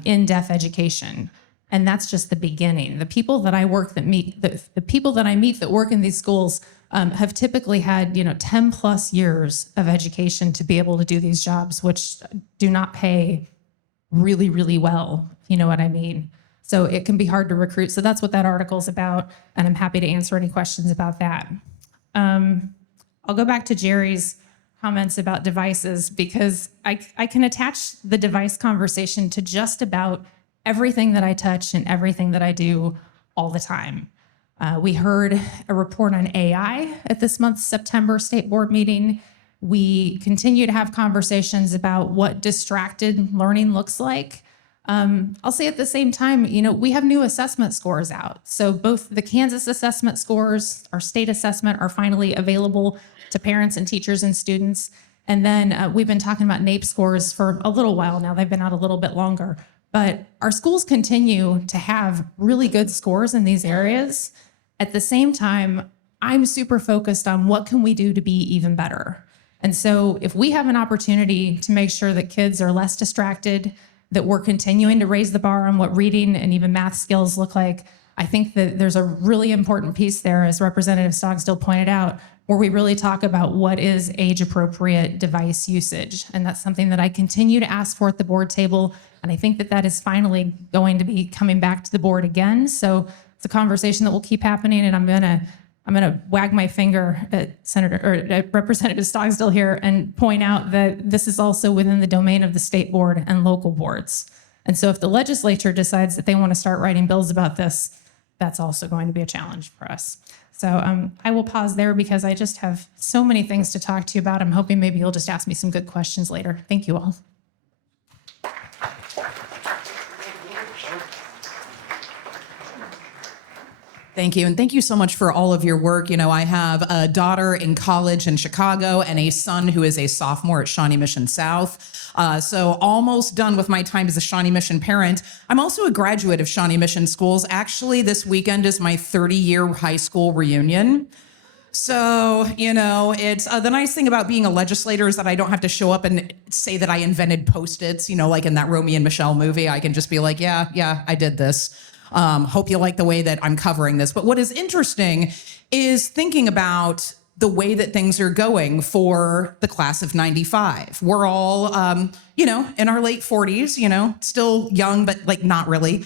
in deaf education. And that's just the beginning. The people that I meet that work in these schools have typically had 10 plus years of education to be able to do these jobs, which do not pay really, really well, if you know what I mean. So it can be hard to recruit. So that's what that article is about. And I'm happy to answer any questions about that. I'll go back to Jerry's comments about devices because I can attach the device conversation to just about everything that I touch and everything that I do all the time. We heard a report on AI at this month's September State Board meeting. We continue to have conversations about what distracted learning looks like. I'll say at the same time, we have new assessment scores out. So both the Kansas assessment scores, our state assessment are finally available to parents and teachers and students. And then we've been talking about NAEP scores for a little while now. They've been out a little bit longer. But our schools continue to have really good scores in these areas. At the same time, I'm super focused on what can we do to be even better. And so if we have an opportunity to make sure that kids are less distracted, that we're continuing to raise the bar on what reading and even math skills look like, I think that there's a really important piece there, as Representative Stogsdill pointed out, where we really talk about what is age-appropriate device usage. And that's something that I continue to ask for at the board table. And I think that that is finally going to be coming back to the board again. So it's a conversation that will keep happening. And I'm gonna wag my finger at at Representative Stogsdill here and point out that this is also within the domain of the state board and local boards. And so if the legislature decides that they want to start writing bills about this, that's also going to be a challenge for us. So I will pause there because I just have so many things to talk to you about. I'm hoping maybe you'll just ask me some good questions later. Thank you all. Thank you. And thank you so much for all of your work. I have a daughter in college in Chicago and a son who is a sophomore at Shawnee Mission South. So almost done with my time as a Shawnee Mission parent. I'm also a graduate of Shawnee Mission Schools. Actually, this weekend is my 30-year high school reunion. So, it's the nice thing about being a legislator is that I don't have to show up and say that I invented Post-its, like in that Romeo and Michelle movie. I can just be like, yeah, I did this. Hope you like the way that I'm covering this. But what is interesting is thinking about the way that things are going for the class of 95. We're all, in our late 40s, still young, but not really.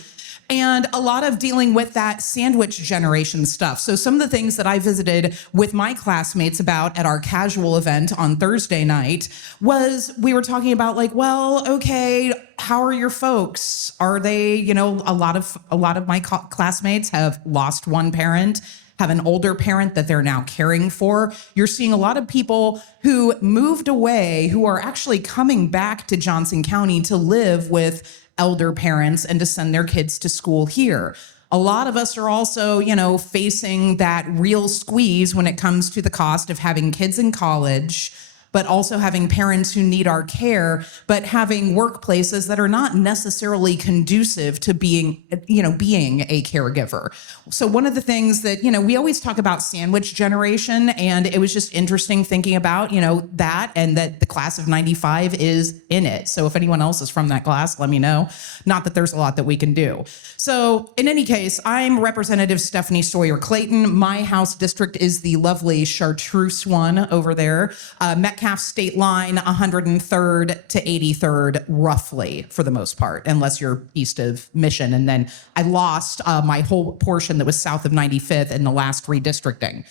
And a lot of dealing with that sandwich generation stuff. So some of the things that I visited with my classmates about at our casual event on Thursday night was we were talking about okay, how are your folks? Are they, a lot of my classmates have lost one parent, have an older parent that they're now caring for. You're seeing a lot of people who moved away who are actually coming back to Johnson County to live with elder parents and to send their kids to school here. A lot of us are also, facing that real squeeze when it comes to the cost of having kids in college, but also having parents who need our care, but having workplaces that are not necessarily conducive to being a caregiver. So one of the things that, we always talk about sandwich generation, and it was just interesting thinking about, that, and that the class of 95 is in it. So if anyone else is from that class, let me know. Not that there's a lot that we can do. So in any case, I'm Representative Stephanie Sawyer Clayton. My House district is the lovely Chartreuse one over there. Metcalf state line, 103rd to 83rd, roughly, for the most part, unless you're east of Mission. And then I lost my whole portion that was south of 95th in the last redistricting.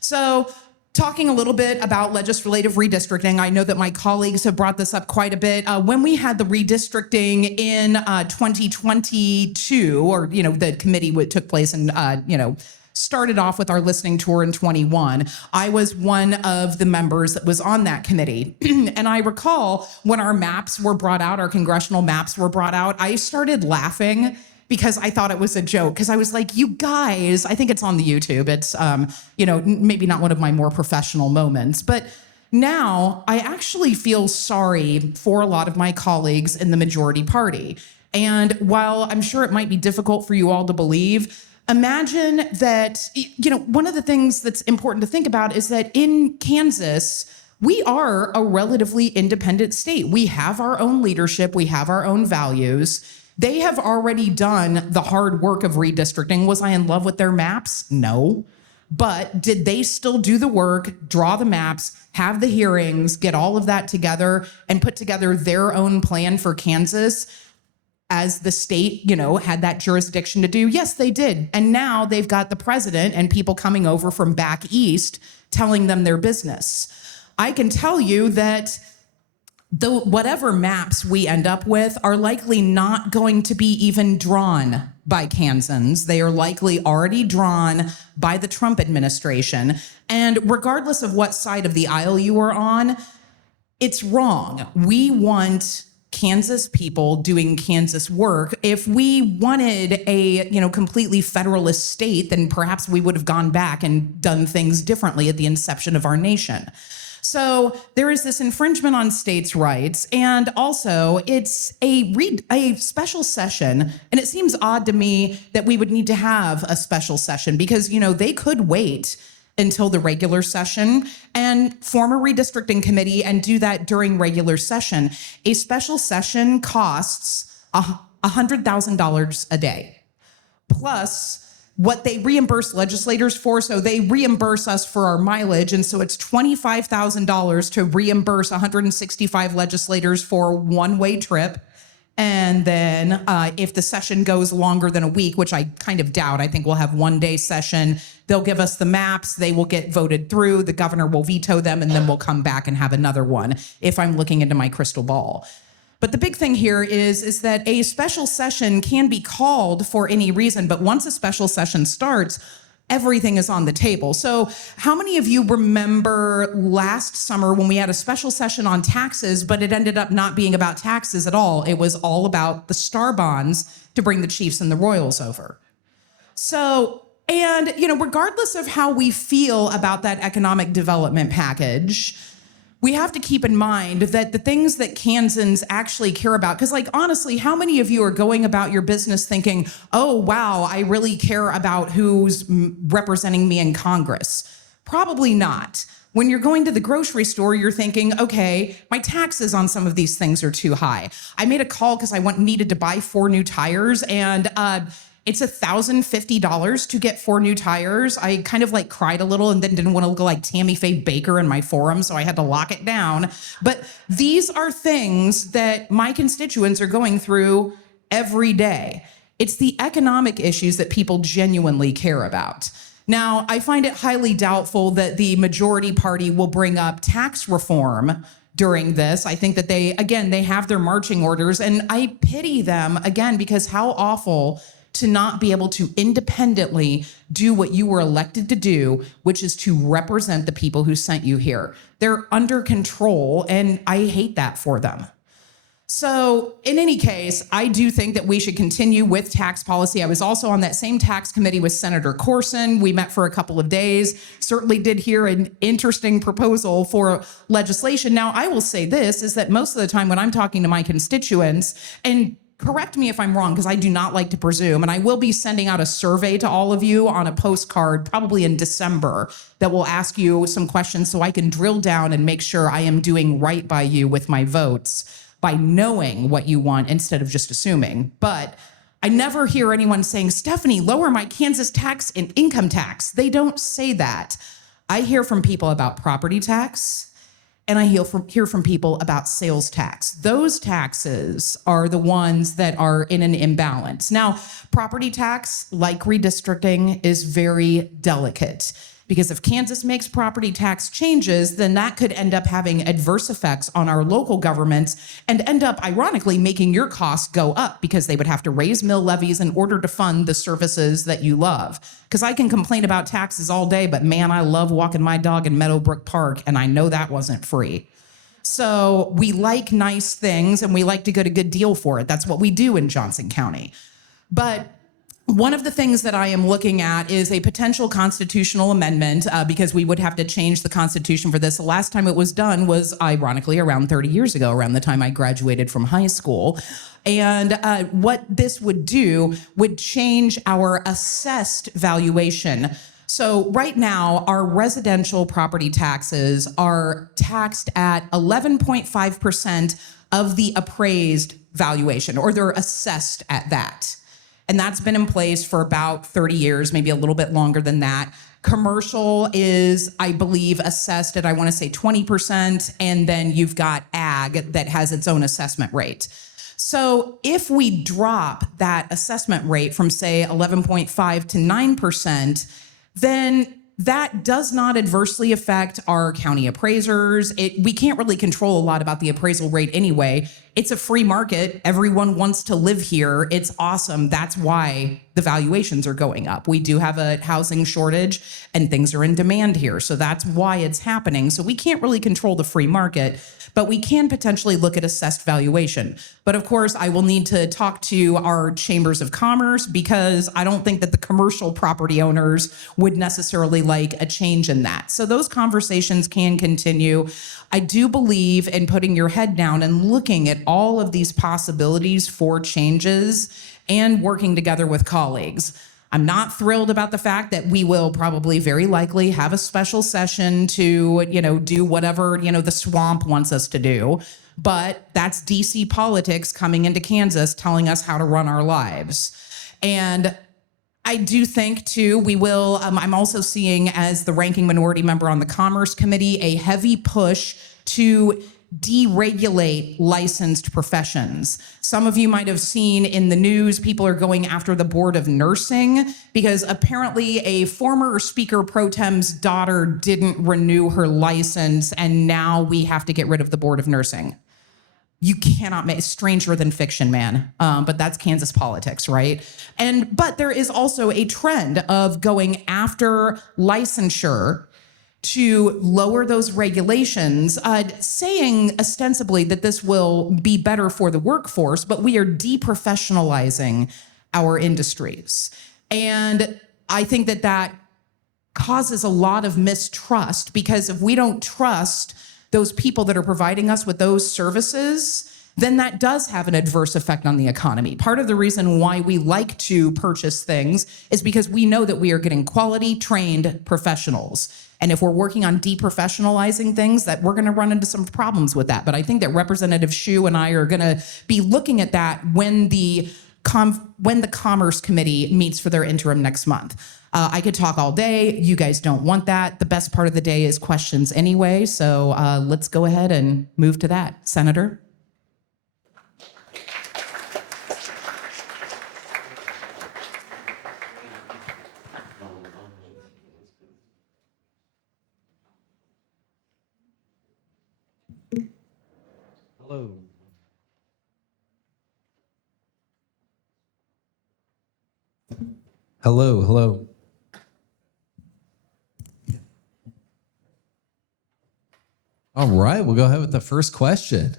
So talking a little bit about legislative redistricting, I know that my colleagues have brought this up quite a bit. When we had the redistricting in 2022, or, the committee took place in, started off with our listening tour in 21. I was one of the members that was on that committee. And I recall when our maps were brought out, our congressional maps were brought out, I started laughing because I thought it was a joke. Because I was like, you guys, I think it's on the YouTube. It's, maybe not one of my more professional moments, but now I actually feel sorry for a lot of my colleagues in the majority party. And while I'm sure it might be difficult for you all to believe, imagine that, one of the things that's important to think about is that in Kansas, we are a relatively independent state. We have our own leadership. We have our own values. They have already done the hard work of redistricting. Was I in love with their maps? No. But did they still do the work, draw the maps, have the hearings, get all of that together, and put together their own plan for Kansas? as the state, had that jurisdiction to do? Yes, they did. And now they've got the president and people coming over from back east telling them their business. I can tell you that whatever maps we end up with are likely not going to be even drawn by Kansans. They are likely already drawn by the Trump administration. And regardless of what side of the aisle you are on, it's wrong. We want Kansas people doing Kansas work. If we wanted a, completely federalist state, then perhaps we would have gone back and done things differently at the inception of our nation. So there is this infringement on states' rights, and also it's a special session, and it seems odd to me that we would need to have a special session because, they could wait until the regular session and form a redistricting committee and do that during regular session. A special session costs $100,000 a day, plus what they reimburse legislators for. So they reimburse us for our mileage. And so it's $25,000 to reimburse 165 legislators for a one-way trip. And then if the session goes longer than a week, which I kind of doubt, I think we'll have one-day session. They'll give us the maps. They will get voted through. The governor will veto them, and then we'll come back and have another one if I'm looking into my crystal ball. But the big thing here is that a special session can be called for any reason, but once a special session starts, everything is on the table. So how many of you remember last summer when we had a special session on taxes, but it ended up not being about taxes at all? It was all about the star bonds to bring the Chiefs and the Royals over. So, and, regardless of how we feel about that economic development package, we have to keep in mind that the things that Kansans actually care about, because honestly, how many of you are going about your business thinking, oh, wow, I really care about who's representing me in Congress? Probably not. When you're going to the grocery store, you're thinking, okay, my taxes on some of these things are too high. I made a call because I needed to buy 4 new tires, and it's $1,050 to get 4 new tires. I kind of cried a little and then didn't want to look like Tammy Faye Baker in my forum, so I had to lock it down. But these are things that my constituents are going through every day. It's the economic issues that people genuinely care about. Now, I find it highly doubtful that the majority party will bring up tax reform during this. I think that they have their marching orders, and I pity them, again, because how awful to not be able to independently do what you were elected to do, which is to represent the people who sent you here. They're under control, and I hate that for them. So in any case, I do think that we should continue with tax policy. I was also on that same tax committee with Senator Corson. We met for a couple of days, certainly did hear an interesting proposal for legislation. Now, I will say this, is that most of the time when I'm talking to my constituents, and correct me if I'm wrong, because I do not like to presume, and I will be sending out a survey to all of you on a postcard probably in December that will ask you some questions so I can drill down and make sure I am doing right by you with my votes by knowing what you want instead of just assuming. But I never hear anyone saying, Stephanie, lower my Kansas tax and income tax. They don't say that. I hear from people about property tax, and I hear from people about sales tax. Those taxes are the ones that are in an imbalance. Now, property tax, like redistricting, is very delicate, because if Kansas makes property tax changes, then that could end up having adverse effects on our local governments and end up, ironically, making your costs go up because they would have to raise mill levies in order to fund the services that you love. Because I can complain about taxes all day, but man, I love walking my dog in Meadowbrook Park, and I know that wasn't free. So we like nice things, and we like to get a good deal for it. That's what we do in Johnson County. But one of the things that I am looking at is a potential constitutional amendment, because we would have to change the Constitution for this. The last time it was done was, ironically, around 30 years ago, around the time I graduated from high school. And what this would do would change our assessed valuation. So right now, our residential property taxes are taxed at 11.5% of the appraised valuation, or they're assessed at that. And that's been in place for about 30 years, maybe a little bit longer than that. Commercial is, I believe, assessed at, I want to say 20%. And then you've got ag that has its own assessment rate. So if we drop that assessment rate from, say, 11.5 to 9%, then that does not adversely affect our county appraisers. We can't really control a lot about the appraisal rate anyway. It's a free market. Everyone wants to live here. It's awesome. That's why the valuations are going up. We do have a housing shortage and things are in demand here. So that's why it's happening. So we can't really control the free market, but we can potentially look at assessed valuation. But of course, I will need to talk to our chambers of commerce because I don't think that the commercial property owners would necessarily like a change in that. So those conversations can continue. I do believe in putting your head down and looking at all of these possibilities for changes and working together with colleagues. I'm not thrilled about the fact that we will probably very likely have a special session to, do whatever, the swamp wants us to do. But that's DC politics coming into Kansas telling us how to run our lives. And I do think, too, we will, I'm also seeing, as the ranking minority member on the Commerce Committee, a heavy push to deregulate licensed professions. Some of you might have seen in the news, people are going after the Board of Nursing because apparently a former Speaker Pro Tem's daughter didn't renew her license, and now we have to get rid of the Board of Nursing. You cannot make stranger than fiction, man. But that's Kansas politics, right? But there is also a trend of going after licensure to lower those regulations, saying ostensibly that this will be better for the workforce, but we are deprofessionalizing our industries. And I think that that causes a lot of mistrust, because if we don't trust those people that are providing us with those services, then that does have an adverse effect on the economy. Part of the reason why we like to purchase things is because we know that we are getting quality, trained professionals. And if we're working on deprofessionalizing things, that we're gonna run into some problems with that. But I think that Representative Xu and I are gonna be looking at that when the Commerce Committee meets for their interim next month. I could talk all day. You guys don't want that. The best part of the day is questions anyway. So let's go ahead and move to that. Senator? Hello. Hello, hello. All right, we'll go ahead with the first question.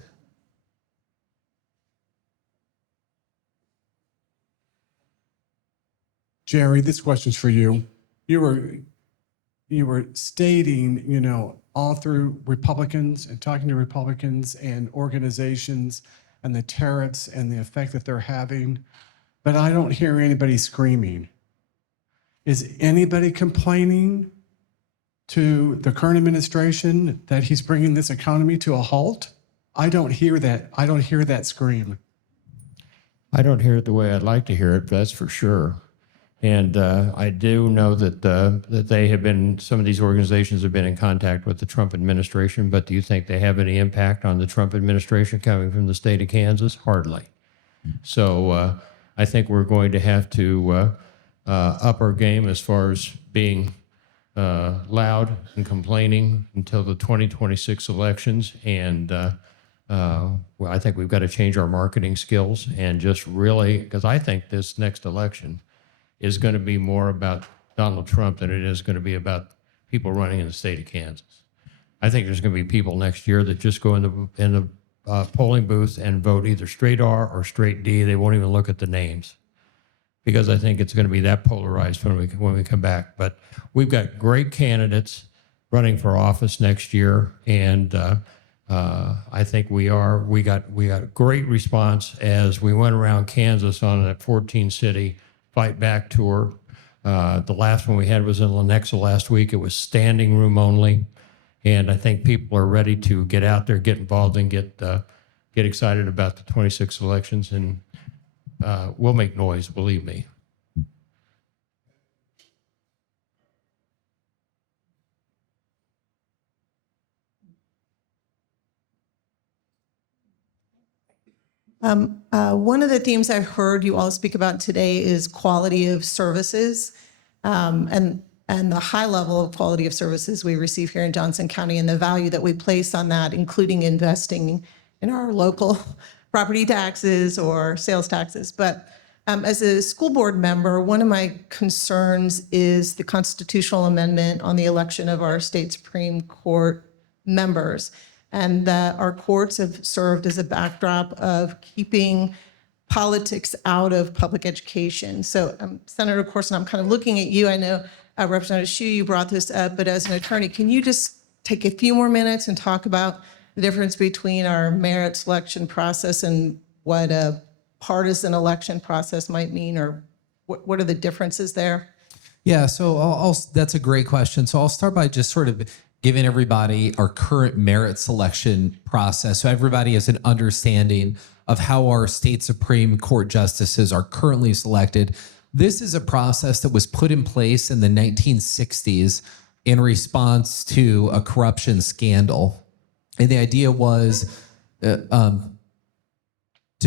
Jerry, this question's for you. You were stating, all through Republicans and talking to Republicans and organizations and the tariffs and the effect that they're having, but I don't hear anybody screaming. Is anybody complaining to the current administration that he's bringing this economy to a halt? I don't hear that. I don't hear that scream. I don't hear it the way I'd like to hear it, that's for sure. And I do know that that they have been, some of these organizations have been in contact with the Trump administration, but do you think they have any impact on the Trump administration coming from the state of Kansas? Hardly. So I think we're going to have to up our game as far as being loud and complaining until the 2026 elections. And well, I think we've got to change our marketing skills and just really, because I think this next election is going to be more about Donald Trump than it is going to be about people running in the state of Kansas. I think there's going to be people next year that just go in the polling booth and vote either straight R or straight D. They won't even look at the names, because I think it's going to be that polarized when we come back. But we've got great candidates running for office next year, and I think we got great response as we went around Kansas on that 14-city Fight Back tour. The last one we had was in Lenexa last week. It was standing room only, and I think people are ready to get out there, get involved, and get excited about the 26 elections, and we'll make noise, believe me. One of the themes I heard you all speak about today is quality of services, and the high level of quality of services we receive here in Johnson County and the value that we place on that, including investing in our local property taxes or sales taxes. But as a school board member, one of my concerns is the constitutional amendment on the election of our state Supreme Court members, and that our courts have served as a backdrop of keeping politics out of public education. So Senator Corson, I'm kind of looking at you. I know Representative Xu, you brought this up, but as an attorney, can you just take a few more minutes and talk about the difference between our merit selection process and what a partisan election process might mean, or what are the differences there? Yeah, so that's a great question. So I'll start by just sort of giving everybody our current merit selection process, so everybody has an understanding of how our state Supreme Court justices are currently selected. This is a process that was put in place in the 1960s in response to a corruption scandal. And the idea was to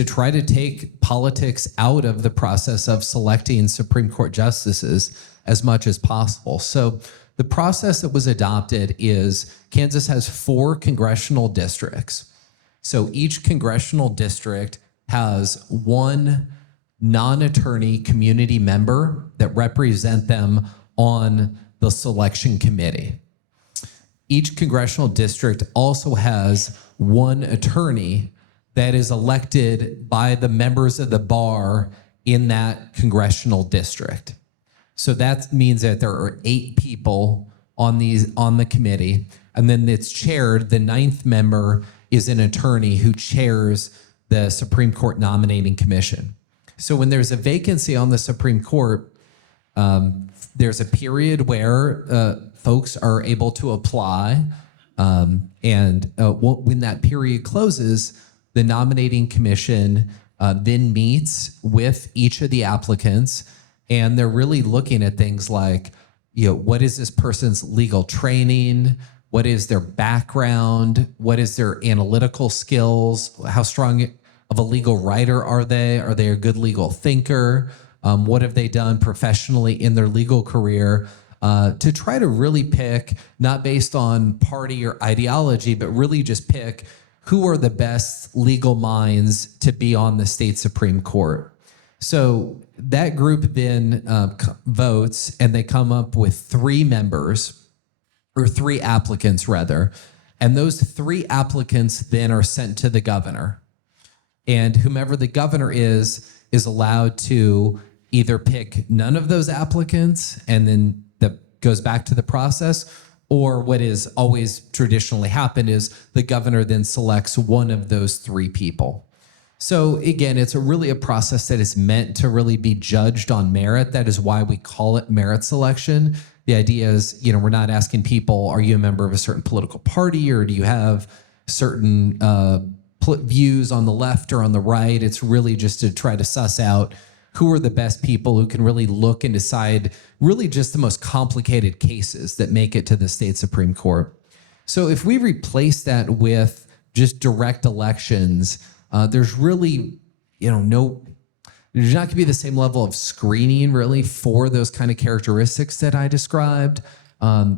try to take politics out of the process of selecting Supreme Court justices as much as possible. So the process that was adopted is Kansas has 4 congressional districts. So each congressional district has 1 non-attorney community member that represent them on the selection committee. Each congressional district also has 1 attorney that is elected by the members of the bar in that congressional district. So that means that there are 8 people on the committee, and then it's chaired. The 9th member is an attorney who chairs the Supreme Court Nominating Commission. So when there's a vacancy on the Supreme Court, there's a period where folks are able to apply, and when that period closes, the nominating commission then meets with each of the applicants, and they're really looking at things like, what is this person's legal training? What is their background? What is their analytical skills? How strong of a legal writer are they? Are they a good legal thinker? What have they done professionally in their legal career? To try to really pick, not based on party or ideology, but really just pick who are the best legal minds to be on the state Supreme Court. So that group then votes, and they come up with 3 members, or 3 applicants rather, and those 3 applicants then are sent to the governor. And whomever the governor is allowed to either pick none of those applicants, and then that goes back to the process, or what is always traditionally happened is the governor then selects one of those 3 people. So again, it's really a process that is meant to really be judged on merit. That is why we call it merit selection. The idea is, we're not asking people, are you a member of a certain political party, or do you have certain views on the left or on the right? It's really just to try to suss out who are the best people who can really look and decide really just the most complicated cases that make it to the state Supreme Court. So if we replace that with just direct elections, there's really, there's not going to be the same level of screening really for those kind of characteristics that I described.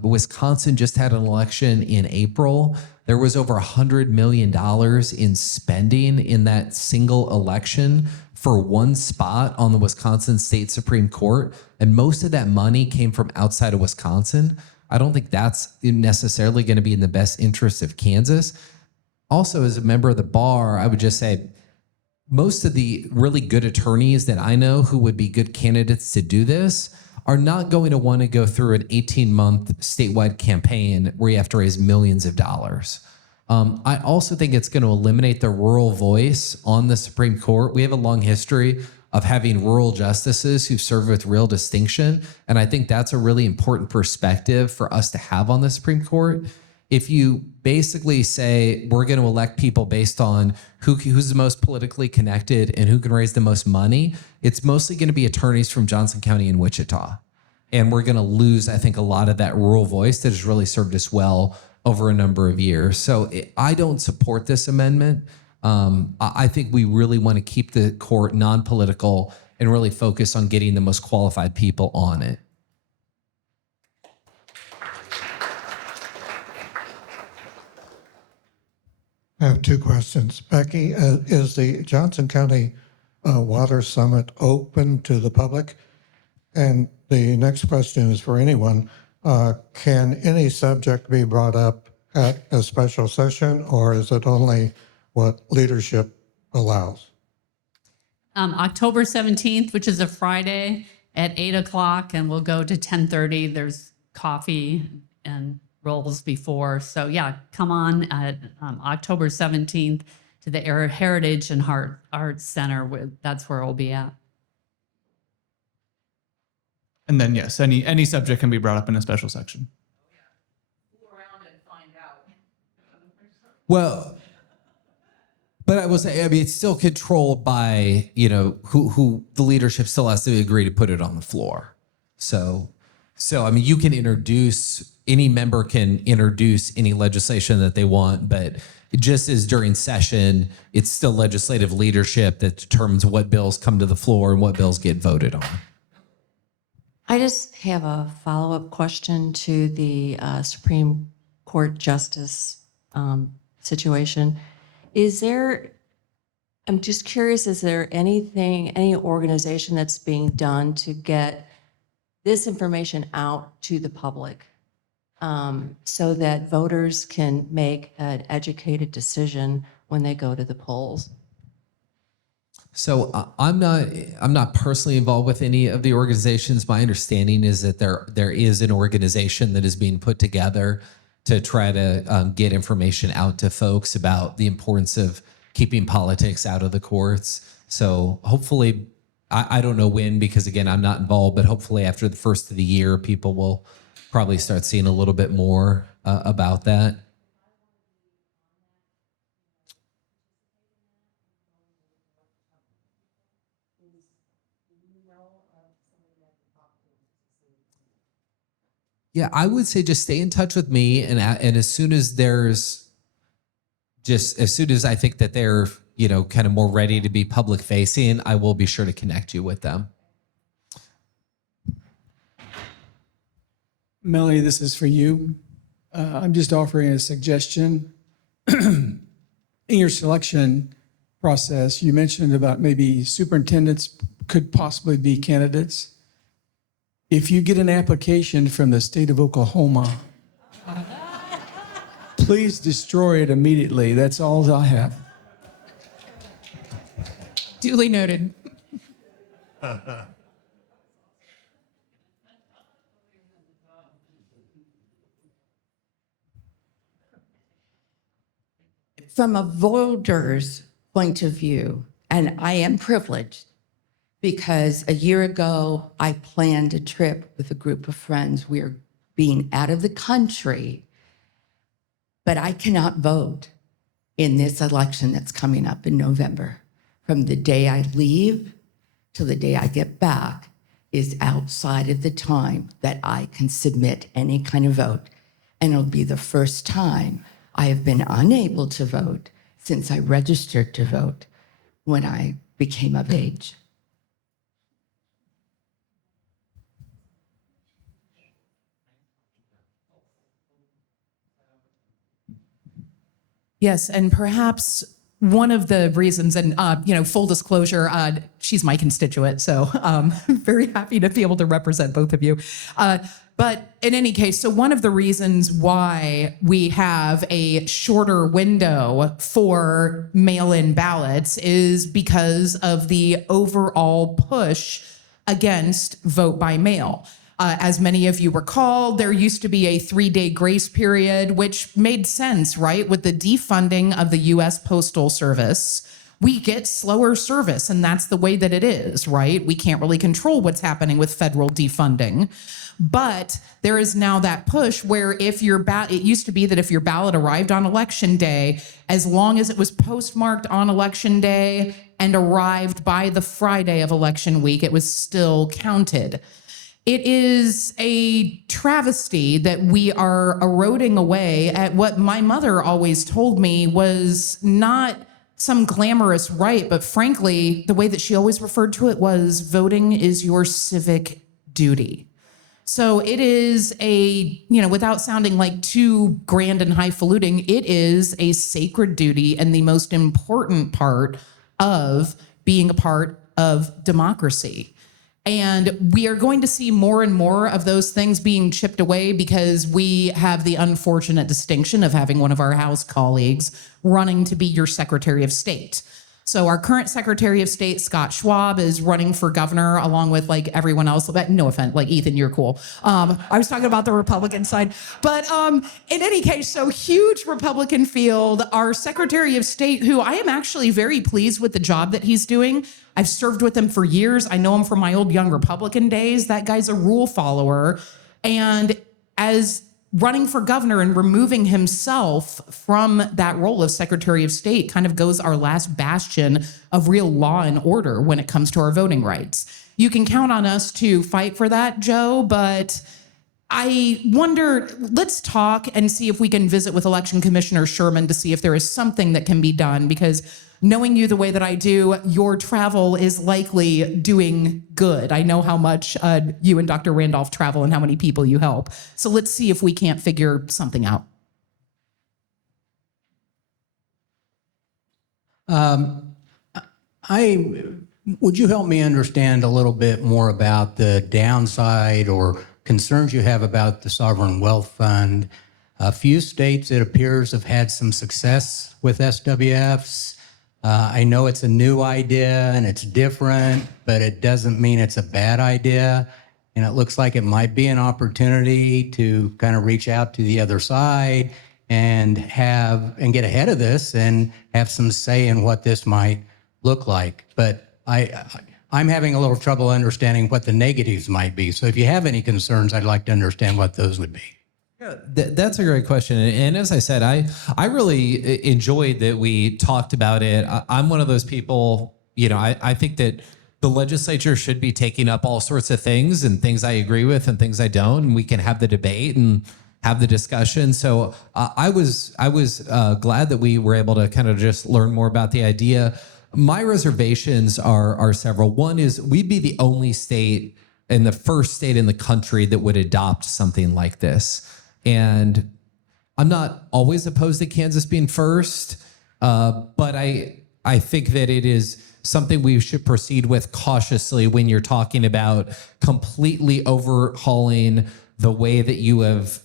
Wisconsin just had an election in April. There was over $100 million in spending in that single election for 1 spot on the Wisconsin State Supreme Court, and most of that money came from outside of Wisconsin. I don't think that's necessarily going to be in the best interest of Kansas. Also, as a member of the bar, I would just say most of the really good attorneys that I know who would be good candidates to do this are not going to want to go through an 18-month statewide campaign where you have to raise millions of dollars. I also think it's going to eliminate the rural voice on the Supreme Court. We have a long history of having rural justices who serve with real distinction, and I think that's a really important perspective for us to have on the Supreme Court. If you basically say we're going to elect people based on who's the most politically connected and who can raise the most money, it's mostly going to be attorneys from Johnson County and Wichita. And we're going to lose, I think, a lot of that rural voice that has really served us well over a number of years. So I don't support this amendment. I think we really want to keep the court non-political and really focus on getting the most qualified people on it. I have two questions. Becky, is the Johnson County Water Summit open to the public? And the next question is for anyone. Can any subject be brought up at a special session, or is it only what leadership allows? October 17th, which is a Friday at 8 o'clock, and we'll go to 10:30. There's coffee and rolls before. So yeah, come on at October 17th to the Heritage and Arts Center. That's where we'll be at. And then yes, any subject can be brought up in a special section. Well, but I will say, I mean, it's still controlled by, who the leadership still has to agree to put it on the floor. So I mean, any member can introduce any legislation that they want, but just as during session, it's still legislative leadership that determines what bills come to the floor and what bills get voted on. I just have a follow-up question to the Supreme Court Justice situation. I'm just curious, is there any organization that's being done to get this information out to the public so that voters can make an educated decision when they go to the polls? So I'm not personally involved with any of the organizations. My understanding is that there is an organization that is being put together to try to get information out to folks about the importance of keeping politics out of the courts. So hopefully, I don't know when, because again, I'm not involved, but hopefully after the first of the year, people will probably start seeing a little bit more about that. Yeah, I would say just stay in touch with me, and as soon as I think that they're kind of more ready to be public facing, I will be sure to connect you with them. Melanie, this is for you. I'm just offering a suggestion. In your selection process, you mentioned about maybe superintendents could possibly be candidates. If you get an application from the state of Oklahoma, please destroy it immediately. That's all I have. Duly noted. From a voter's point of view, and I am privileged because a year ago I planned a trip with a group of friends. We're being out of the country, but I cannot vote in this election that's coming up in November. From the day I leave till the day I get back is outside of the time that I can submit any kind of vote. And it'll be the first time I have been unable to vote since I registered to vote when I became of age. Yes, and perhaps one of the reasons, and full disclosure, she's my constituent, so very happy to be able to represent both of you. But in any case, so one of the reasons why we have a shorter window for mail-in ballots is because of the overall push against vote by mail. As many of you recall, there used to be a 3-day grace period, which made sense, right? With the defunding of the U.S. Postal Service, we get slower service, and that's the way that it is, right? We can't really control what's happening with federal defunding. But there is now that push where it used to be that if your ballot arrived on election day, as long as it was postmarked on election day and arrived by the Friday of election week, it was still counted. It is a travesty that we are eroding away at what my mother always told me was not some glamorous right, but frankly, the way that she always referred to it was voting is your civic duty. So it is without sounding like too grand and highfalutin, it is a sacred duty and the most important part of being a part of democracy. And we are going to see more and more of those things being chipped away because we have the unfortunate distinction of having one of our House colleagues running to be your Secretary of State. So our current Secretary of State, Scott Schwab, is running for governor along with like everyone else. No offense, like Ethan, you're cool. I was talking about the Republican side. But in any case, so huge Republican field. Our Secretary of State, who I am actually very pleased with the job that he's doing. I've served with him for years. I know him from my old Young Republican days. That guy's a rule follower. And as running for governor and removing himself from that role of Secretary of State kind of goes our last bastion of real law and order when it comes to our voting rights. You can count on us to fight for that, Joe, but I wonder, let's talk and see if we can visit with Election Commissioner Sherman to see if there is something that can be done, because knowing you the way that I do, your travel is likely doing good. I know how much you and Dr. Randolph travel and how many people you help. So let's see if we can't figure something out. Would you help me understand a little bit more about the downside or concerns you have about the Sovereign Wealth Fund? A few states, it appears, have had some success with SWFs. I know it's a new idea and it's different, but it doesn't mean it's a bad idea. And it looks like it might be an opportunity to kind of reach out to the other side and get ahead of this and have some say in what this might look like. But I'm having a little trouble understanding what the negatives might be. So if you have any concerns, I'd like to understand what those would be. Yeah, that's a great question. And as I said, I really enjoyed that we talked about it. I'm one of those people, I think that the legislature should be taking up all sorts of things, and things I agree with and things I don't, and we can have the debate and have the discussion. So I was glad that we were able to kind of just learn more about the idea. My reservations are several. One is we'd be the only state and the first state in the country that would adopt something like this. And I'm not always opposed to Kansas being first, but I think that it is something we should proceed with cautiously when you're talking about completely overhauling the way that you have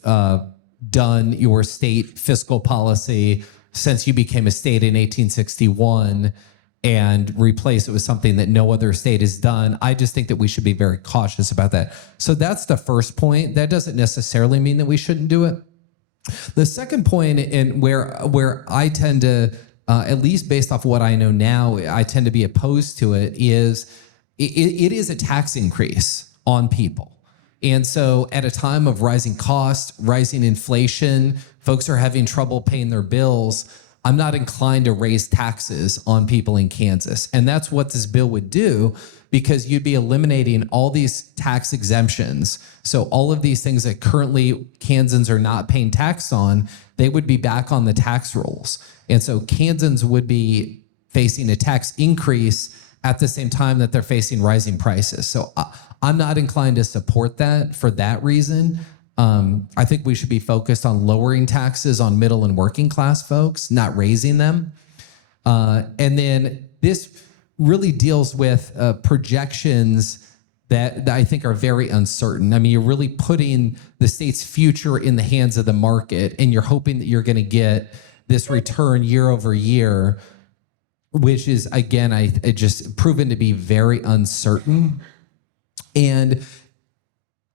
done your state fiscal policy since you became a state in 1861 and replace it with something that no other state has done. I just think that we should be very cautious about that. So that's the first point. That doesn't necessarily mean that we shouldn't do it. The second point, and where I tend to, at least based off what I know now, I tend to be opposed to it, is it is a tax increase on people. And so at a time of rising cost, rising inflation, folks are having trouble paying their bills. I'm not inclined to raise taxes on people in Kansas. And that's what this bill would do, because you'd be eliminating all these tax exemptions. So all of these things that currently Kansans are not paying tax on, they would be back on the tax rolls. And so Kansans would be facing a tax increase at the same time that they're facing rising prices. So I'm not inclined to support that for that reason. I think we should be focused on lowering taxes on middle and working class folks, not raising them. And then this really deals with projections that I think are very uncertain. I mean, you're really putting the state's future in the hands of the market, and you're hoping that you're going to get this return year over year, which is, again, it just proven to be very uncertain. And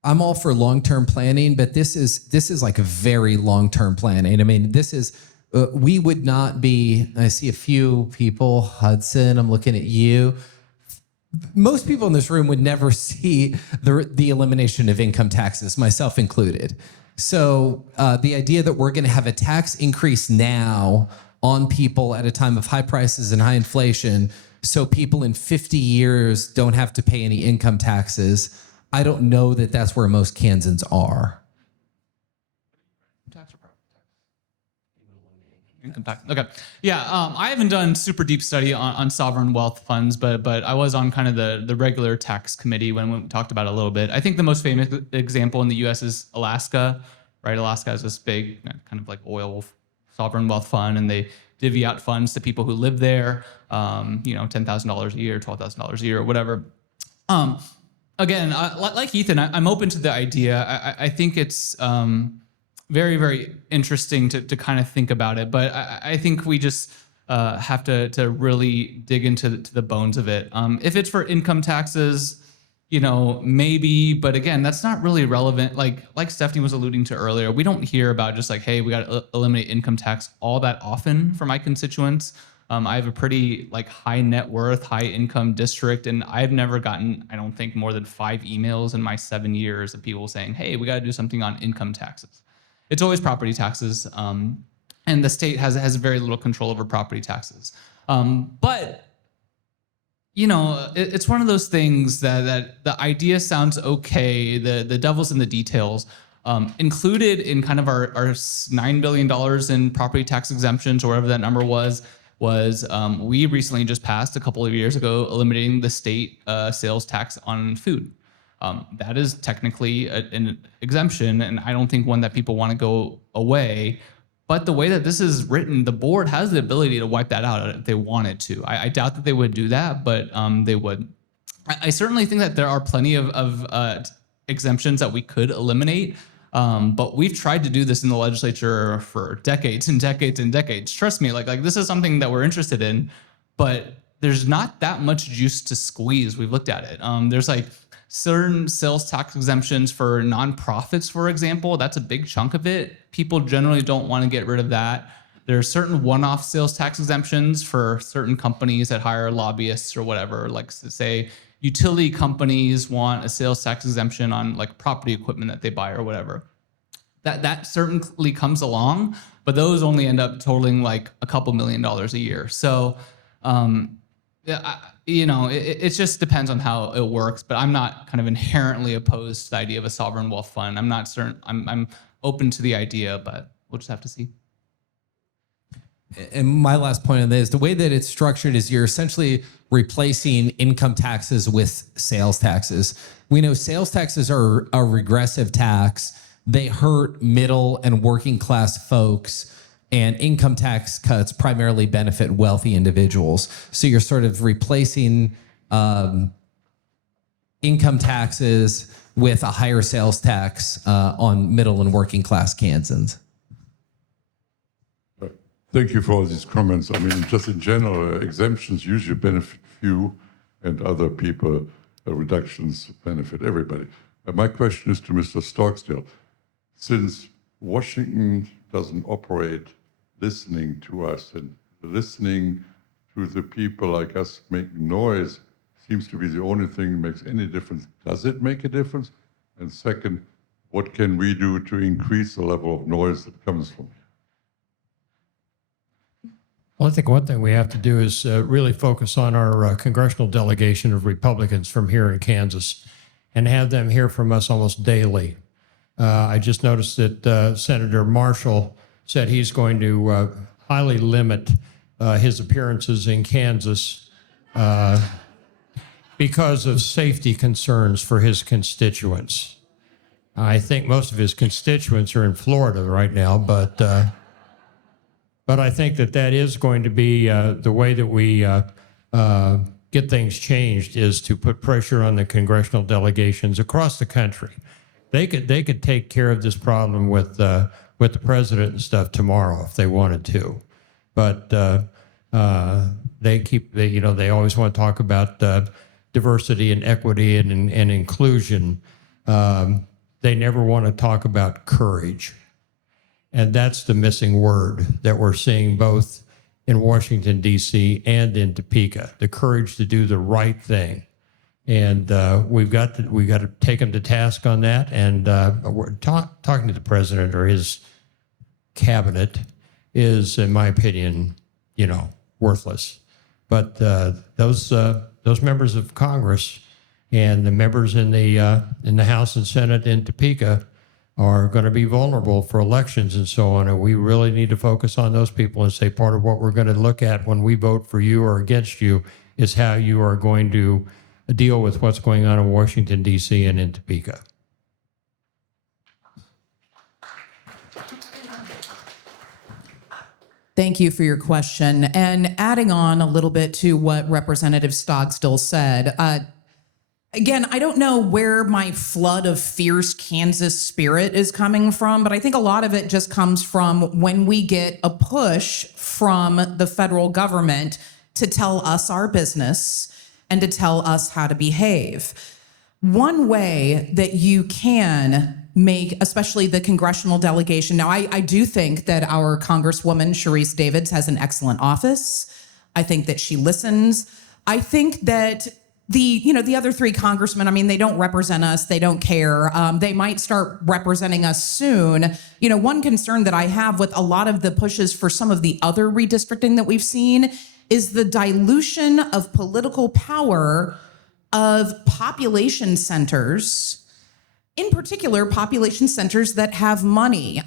I'm all for long-term planning, but this is like a very long-term planning. I mean, this is, we would not be, I see a few people, Hudson, I'm looking at you. Most people in this room would never see the elimination of income taxes, myself included. So the idea that we're gonna have a tax increase now on people at a time of high prices and high inflation, so people in 50 years don't have to pay any income taxes, I don't know that that's where most Kansans are. Income tax. Okay. Yeah. I haven't done super deep study on sovereign wealth funds, but I was on kind of the regular tax committee when we talked about it a little bit. I think the most famous example in the U.S. is Alaska, right? Alaska has this big kind of like oil sovereign wealth fund, and they divvy out funds to people who live there. $10,000 a year, $12,000 a year, or whatever. Again, like Ethan, I'm open to the idea. I think it's very, very interesting to kind of think about it. But I think we just have to really dig into the bones of it. If it's for income taxes, maybe. But again, that's not really relevant. Like Stephanie was alluding to earlier, we don't hear about just like, hey, we got to eliminate income tax all that often for my constituents. I have a pretty high net worth, high income district, and I've never gotten, I don't think, more than 5 emails in my 7 years of people saying, hey, we got to do something on income taxes. It's always property taxes, and the state has very little control over property taxes. But it's one of those things that the idea sounds okay. The devil's in the details. Included in kind of our $9 billion in property tax exemptions, or whatever that number was we recently just passed a couple of years ago eliminating the state sales tax on food. That is technically an exemption, and I don't think one that people want to go away. But the way that this is written, the board has the ability to wipe that out if they wanted to. I doubt that they would do that, but they would. I certainly think that there are plenty of exemptions that we could eliminate. But we've tried to do this in the legislature for decades and decades and decades. Trust me, like this is something that we're interested in, but there's not that much juice to squeeze. We've looked at it. There's certain sales tax exemptions for nonprofits, for example. That's a big chunk of it. People generally don't want to get rid of that. There are certain one-off sales tax exemptions for certain companies that hire lobbyists or whatever. Like say utility companies want a sales tax exemption on property equipment that they buy or whatever. That certainly comes along, but those only end up totaling a couple $1 million a year. So, it just depends on how it works. But I'm not kind of inherently opposed to the idea of a sovereign wealth fund. I'm not certain. I'm open to the idea, but we'll just have to see. And my last point on this, the way that it's structured is you're essentially replacing income taxes with sales taxes. We know sales taxes are a regressive tax. They hurt middle and working class folks, and income tax cuts primarily benefit wealthy individuals. So you're sort of replacing income taxes with a higher sales tax on middle and working class Kansans. Thank you for all these comments. I mean, just in general, exemptions usually benefit few and other people. Reductions benefit everybody. My question is to Mr. Stogsdill. Since Washington doesn't operate listening to us and listening to the people like us making noise seems to be the only thing that makes any difference, does it make a difference? And second, what can we do to increase the level of noise that comes from here? Well, I think one thing we have to do is really focus on our congressional delegation of Republicans from here in Kansas and have them hear from us almost daily. I just noticed that Senator Marshall said he's going to highly limit his appearances in Kansas because of safety concerns for his constituents. I think most of his constituents are in Florida right now, but I think that is going to be the way that we get things changed, is to put pressure on the congressional delegations across the country. They could take care of this problem with the president and stuff tomorrow if they wanted to, but they always want to talk about diversity and equity and inclusion. They never want to talk about courage. And that's the missing word that we're seeing both in Washington, D.C. and in Topeka, the courage to do the right thing. And we've got to take them to task on that. And we're talking to the president or his cabinet is, in my opinion, worthless. But those members of Congress and the members in the House and Senate in Topeka are going to be vulnerable for elections and so on. And we really need to focus on those people and say part of what we're going to look at when we vote for you or against you is how you are going to deal with what's going on in Washington, D.C. and in Topeka. Thank you for your question. And adding on a little bit to what Representative Stogsdill said, again, I don't know where my flood of fierce Kansas spirit is coming from, but I think a lot of it just comes from when we get a push from the federal government to tell us our business and to tell us how to behave. One way that you can make, especially the congressional delegation. Now, I do think that our Congresswoman, Sharice Davids, has an excellent office. I think that she listens. I think that the other three congressmen, I mean, they don't represent us. They don't care. They might start representing us soon. One concern that I have with a lot of the pushes for some of the other redistricting that we've seen is the dilution of political power of population centers, in particular, population centers that have money.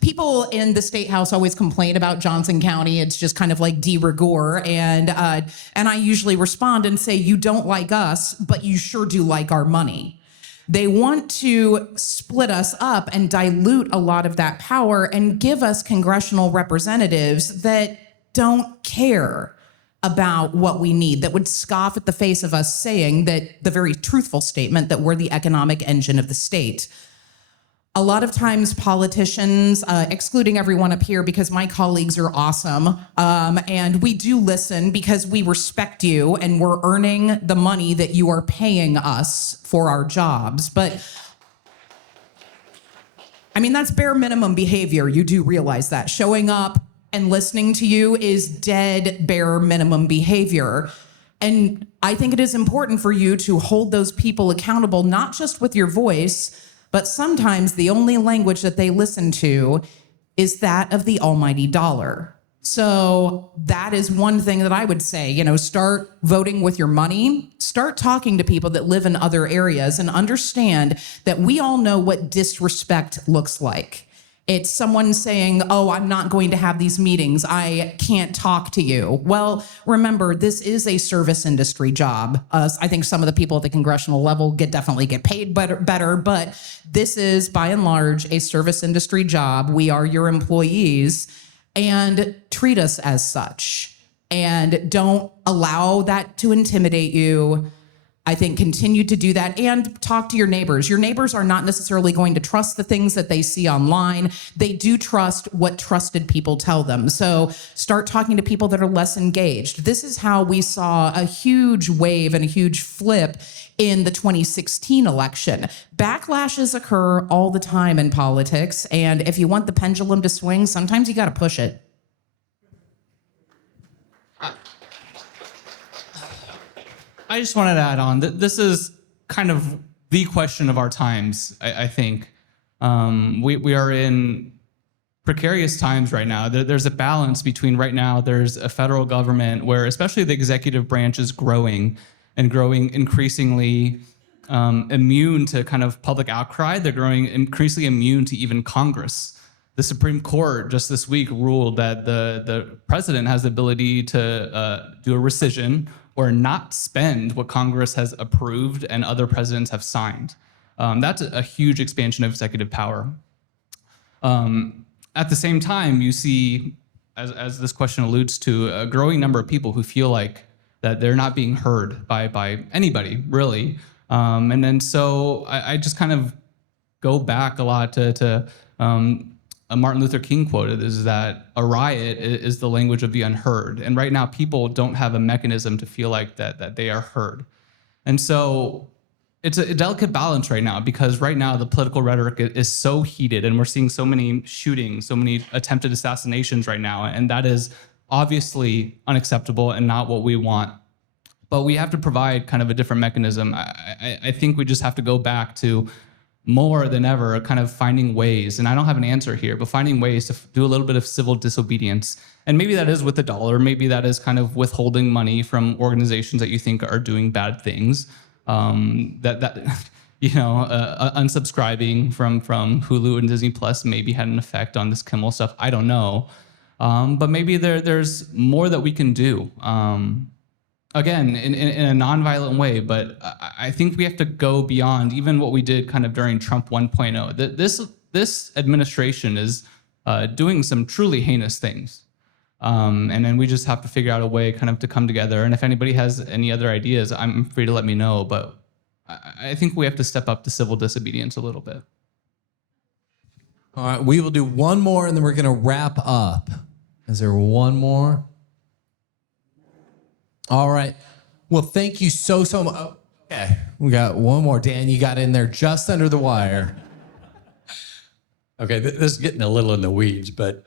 People in the State House always complain about Johnson County. It's just kind of like de rigueur. And I usually respond and say, you don't like us, but you sure do like our money. They want to split us up and dilute a lot of that power and give us congressional representatives that don't care about what we need, that would scoff at the face of us saying that the very truthful statement that we're the economic engine of the state. A lot of times politicians, excluding everyone up here because my colleagues are awesome, and we do listen because we respect you and we're earning the money that you are paying us for our jobs. But I mean, that's bare minimum behavior. You do realize that. Showing up and listening to you is dead bare minimum behavior. And I think it is important for you to hold those people accountable, not just with your voice, but sometimes the only language that they listen to is that of the almighty dollar. So that is one thing that I would say, start voting with your money, start talking to people that live in other areas and understand that we all know what disrespect looks like. It's someone saying, oh, I'm not going to have these meetings. I can't talk to you. Well, remember, this is a service industry job. I think some of the people at the congressional level definitely get paid better, but this is by and large a service industry job. We are your employees, and treat us as such. And don't allow that to intimidate you. I think continue to do that and talk to your neighbors. Your neighbors are not necessarily going to trust the things that they see online. They do trust what trusted people tell them. So start talking to people that are less engaged. This is how we saw a huge wave and a huge flip in the 2016 election. Backlashes occur all the time in politics. And if you want the pendulum to swing, sometimes you got to push it. I just wanted to add on that this is kind of the question of our times, I think. We are in precarious times right now. There's a balance between right now, there's a federal government where especially the executive branch is growing increasingly immune to kind of public outcry. They're growing increasingly immune to even Congress. The Supreme Court just this week ruled that the president has the ability to do a rescission or not spend what Congress has approved and other presidents have signed. That's a huge expansion of executive power. At the same time, you see, as this question alludes to, a growing number of people who feel like that they're not being heard by anybody, really. And then so I just kind of go back a lot to a Martin Luther King quote is that a riot is the language of the unheard. And right now, people don't have a mechanism to feel like that they are heard. And so it's a delicate balance right now, because right now the political rhetoric is so heated and we're seeing so many shootings, so many attempted assassinations right now. And that is obviously unacceptable and not what we want. But we have to provide kind of a different mechanism. I think we just have to go back to more than ever, kind of finding ways, and I don't have an answer here, but finding ways to do a little bit of civil disobedience. And maybe that is with the dollar, maybe that is kind of withholding money from organizations that you think are doing bad things. unsubscribing from Hulu and Disney Plus maybe had an effect on this Kimmel stuff. I don't know. But maybe there's more that we can do. Again, in a nonviolent way, but I think we have to go beyond even what we did kind of during Trump 1.0. This administration is doing some truly heinous things. And then we just have to figure out a way kind of to come together. And if anybody has any other ideas, I'm free to let me know. But I think we have to step up to civil disobedience a little bit. All right, we will do one more and then we're going to wrap up. Is there one more? All right. Well, thank you so much. Okay, we got one more. Dan, you got in there just under the wire. Okay, this is getting a little in the weeds, but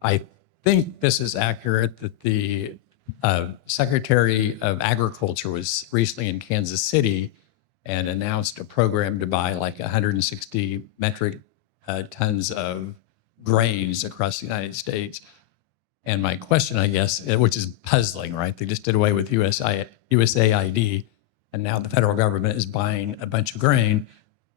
I think this is accurate that the Secretary of Agriculture was recently in Kansas City and announced a program to buy like 160 metric tons of grains across the United States. And my question, I guess, which is puzzling, right? They just did away with USAID, and now the federal government is buying a bunch of grain.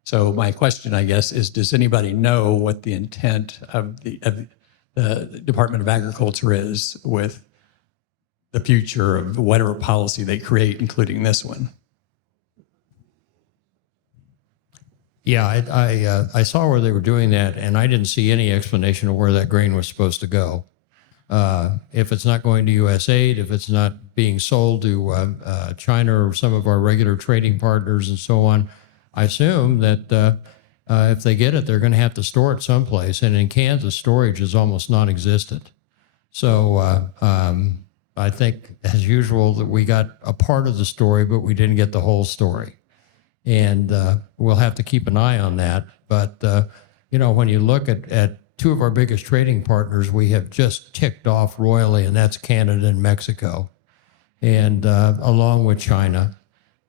So my question, I guess, is does anybody know what the intent of the Department of Agriculture is with the future of whatever policy they create, including this one? Yeah, I saw where they were doing that, and I didn't see any explanation of where that grain was supposed to go. If it's not going to USAID, if it's not being sold to China or some of our regular trading partners and so on, I assume that if they get it, they're going to have to store it someplace. And in Kansas, storage is almost non-existent. So I think, as usual, that we got a part of the story, but we didn't get the whole story. And we'll have to keep an eye on that. But, when you look at two of our biggest trading partners, we have just ticked off royally, and that's Canada and Mexico, and along with China.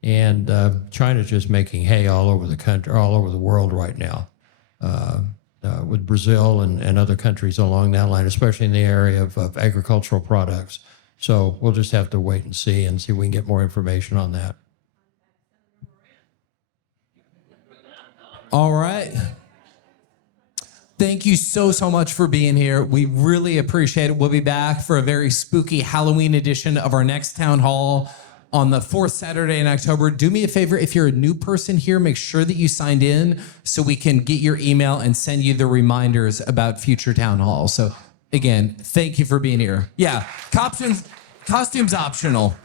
And China's just making hay all over the country, all over the world right now, with Brazil and other countries along that line, especially in the area of agricultural products. So we'll just have to wait and see if we can get more information on that. All right. Thank you so much for being here. We really appreciate it. We'll be back for a very spooky Halloween edition of our next town hall on the 4th Saturday in October. Do me a favor, if you're a new person here, make sure that you signed in so we can get your email and send you the reminders about future town halls. So again, thank you for being here. Yeah, costumes optional.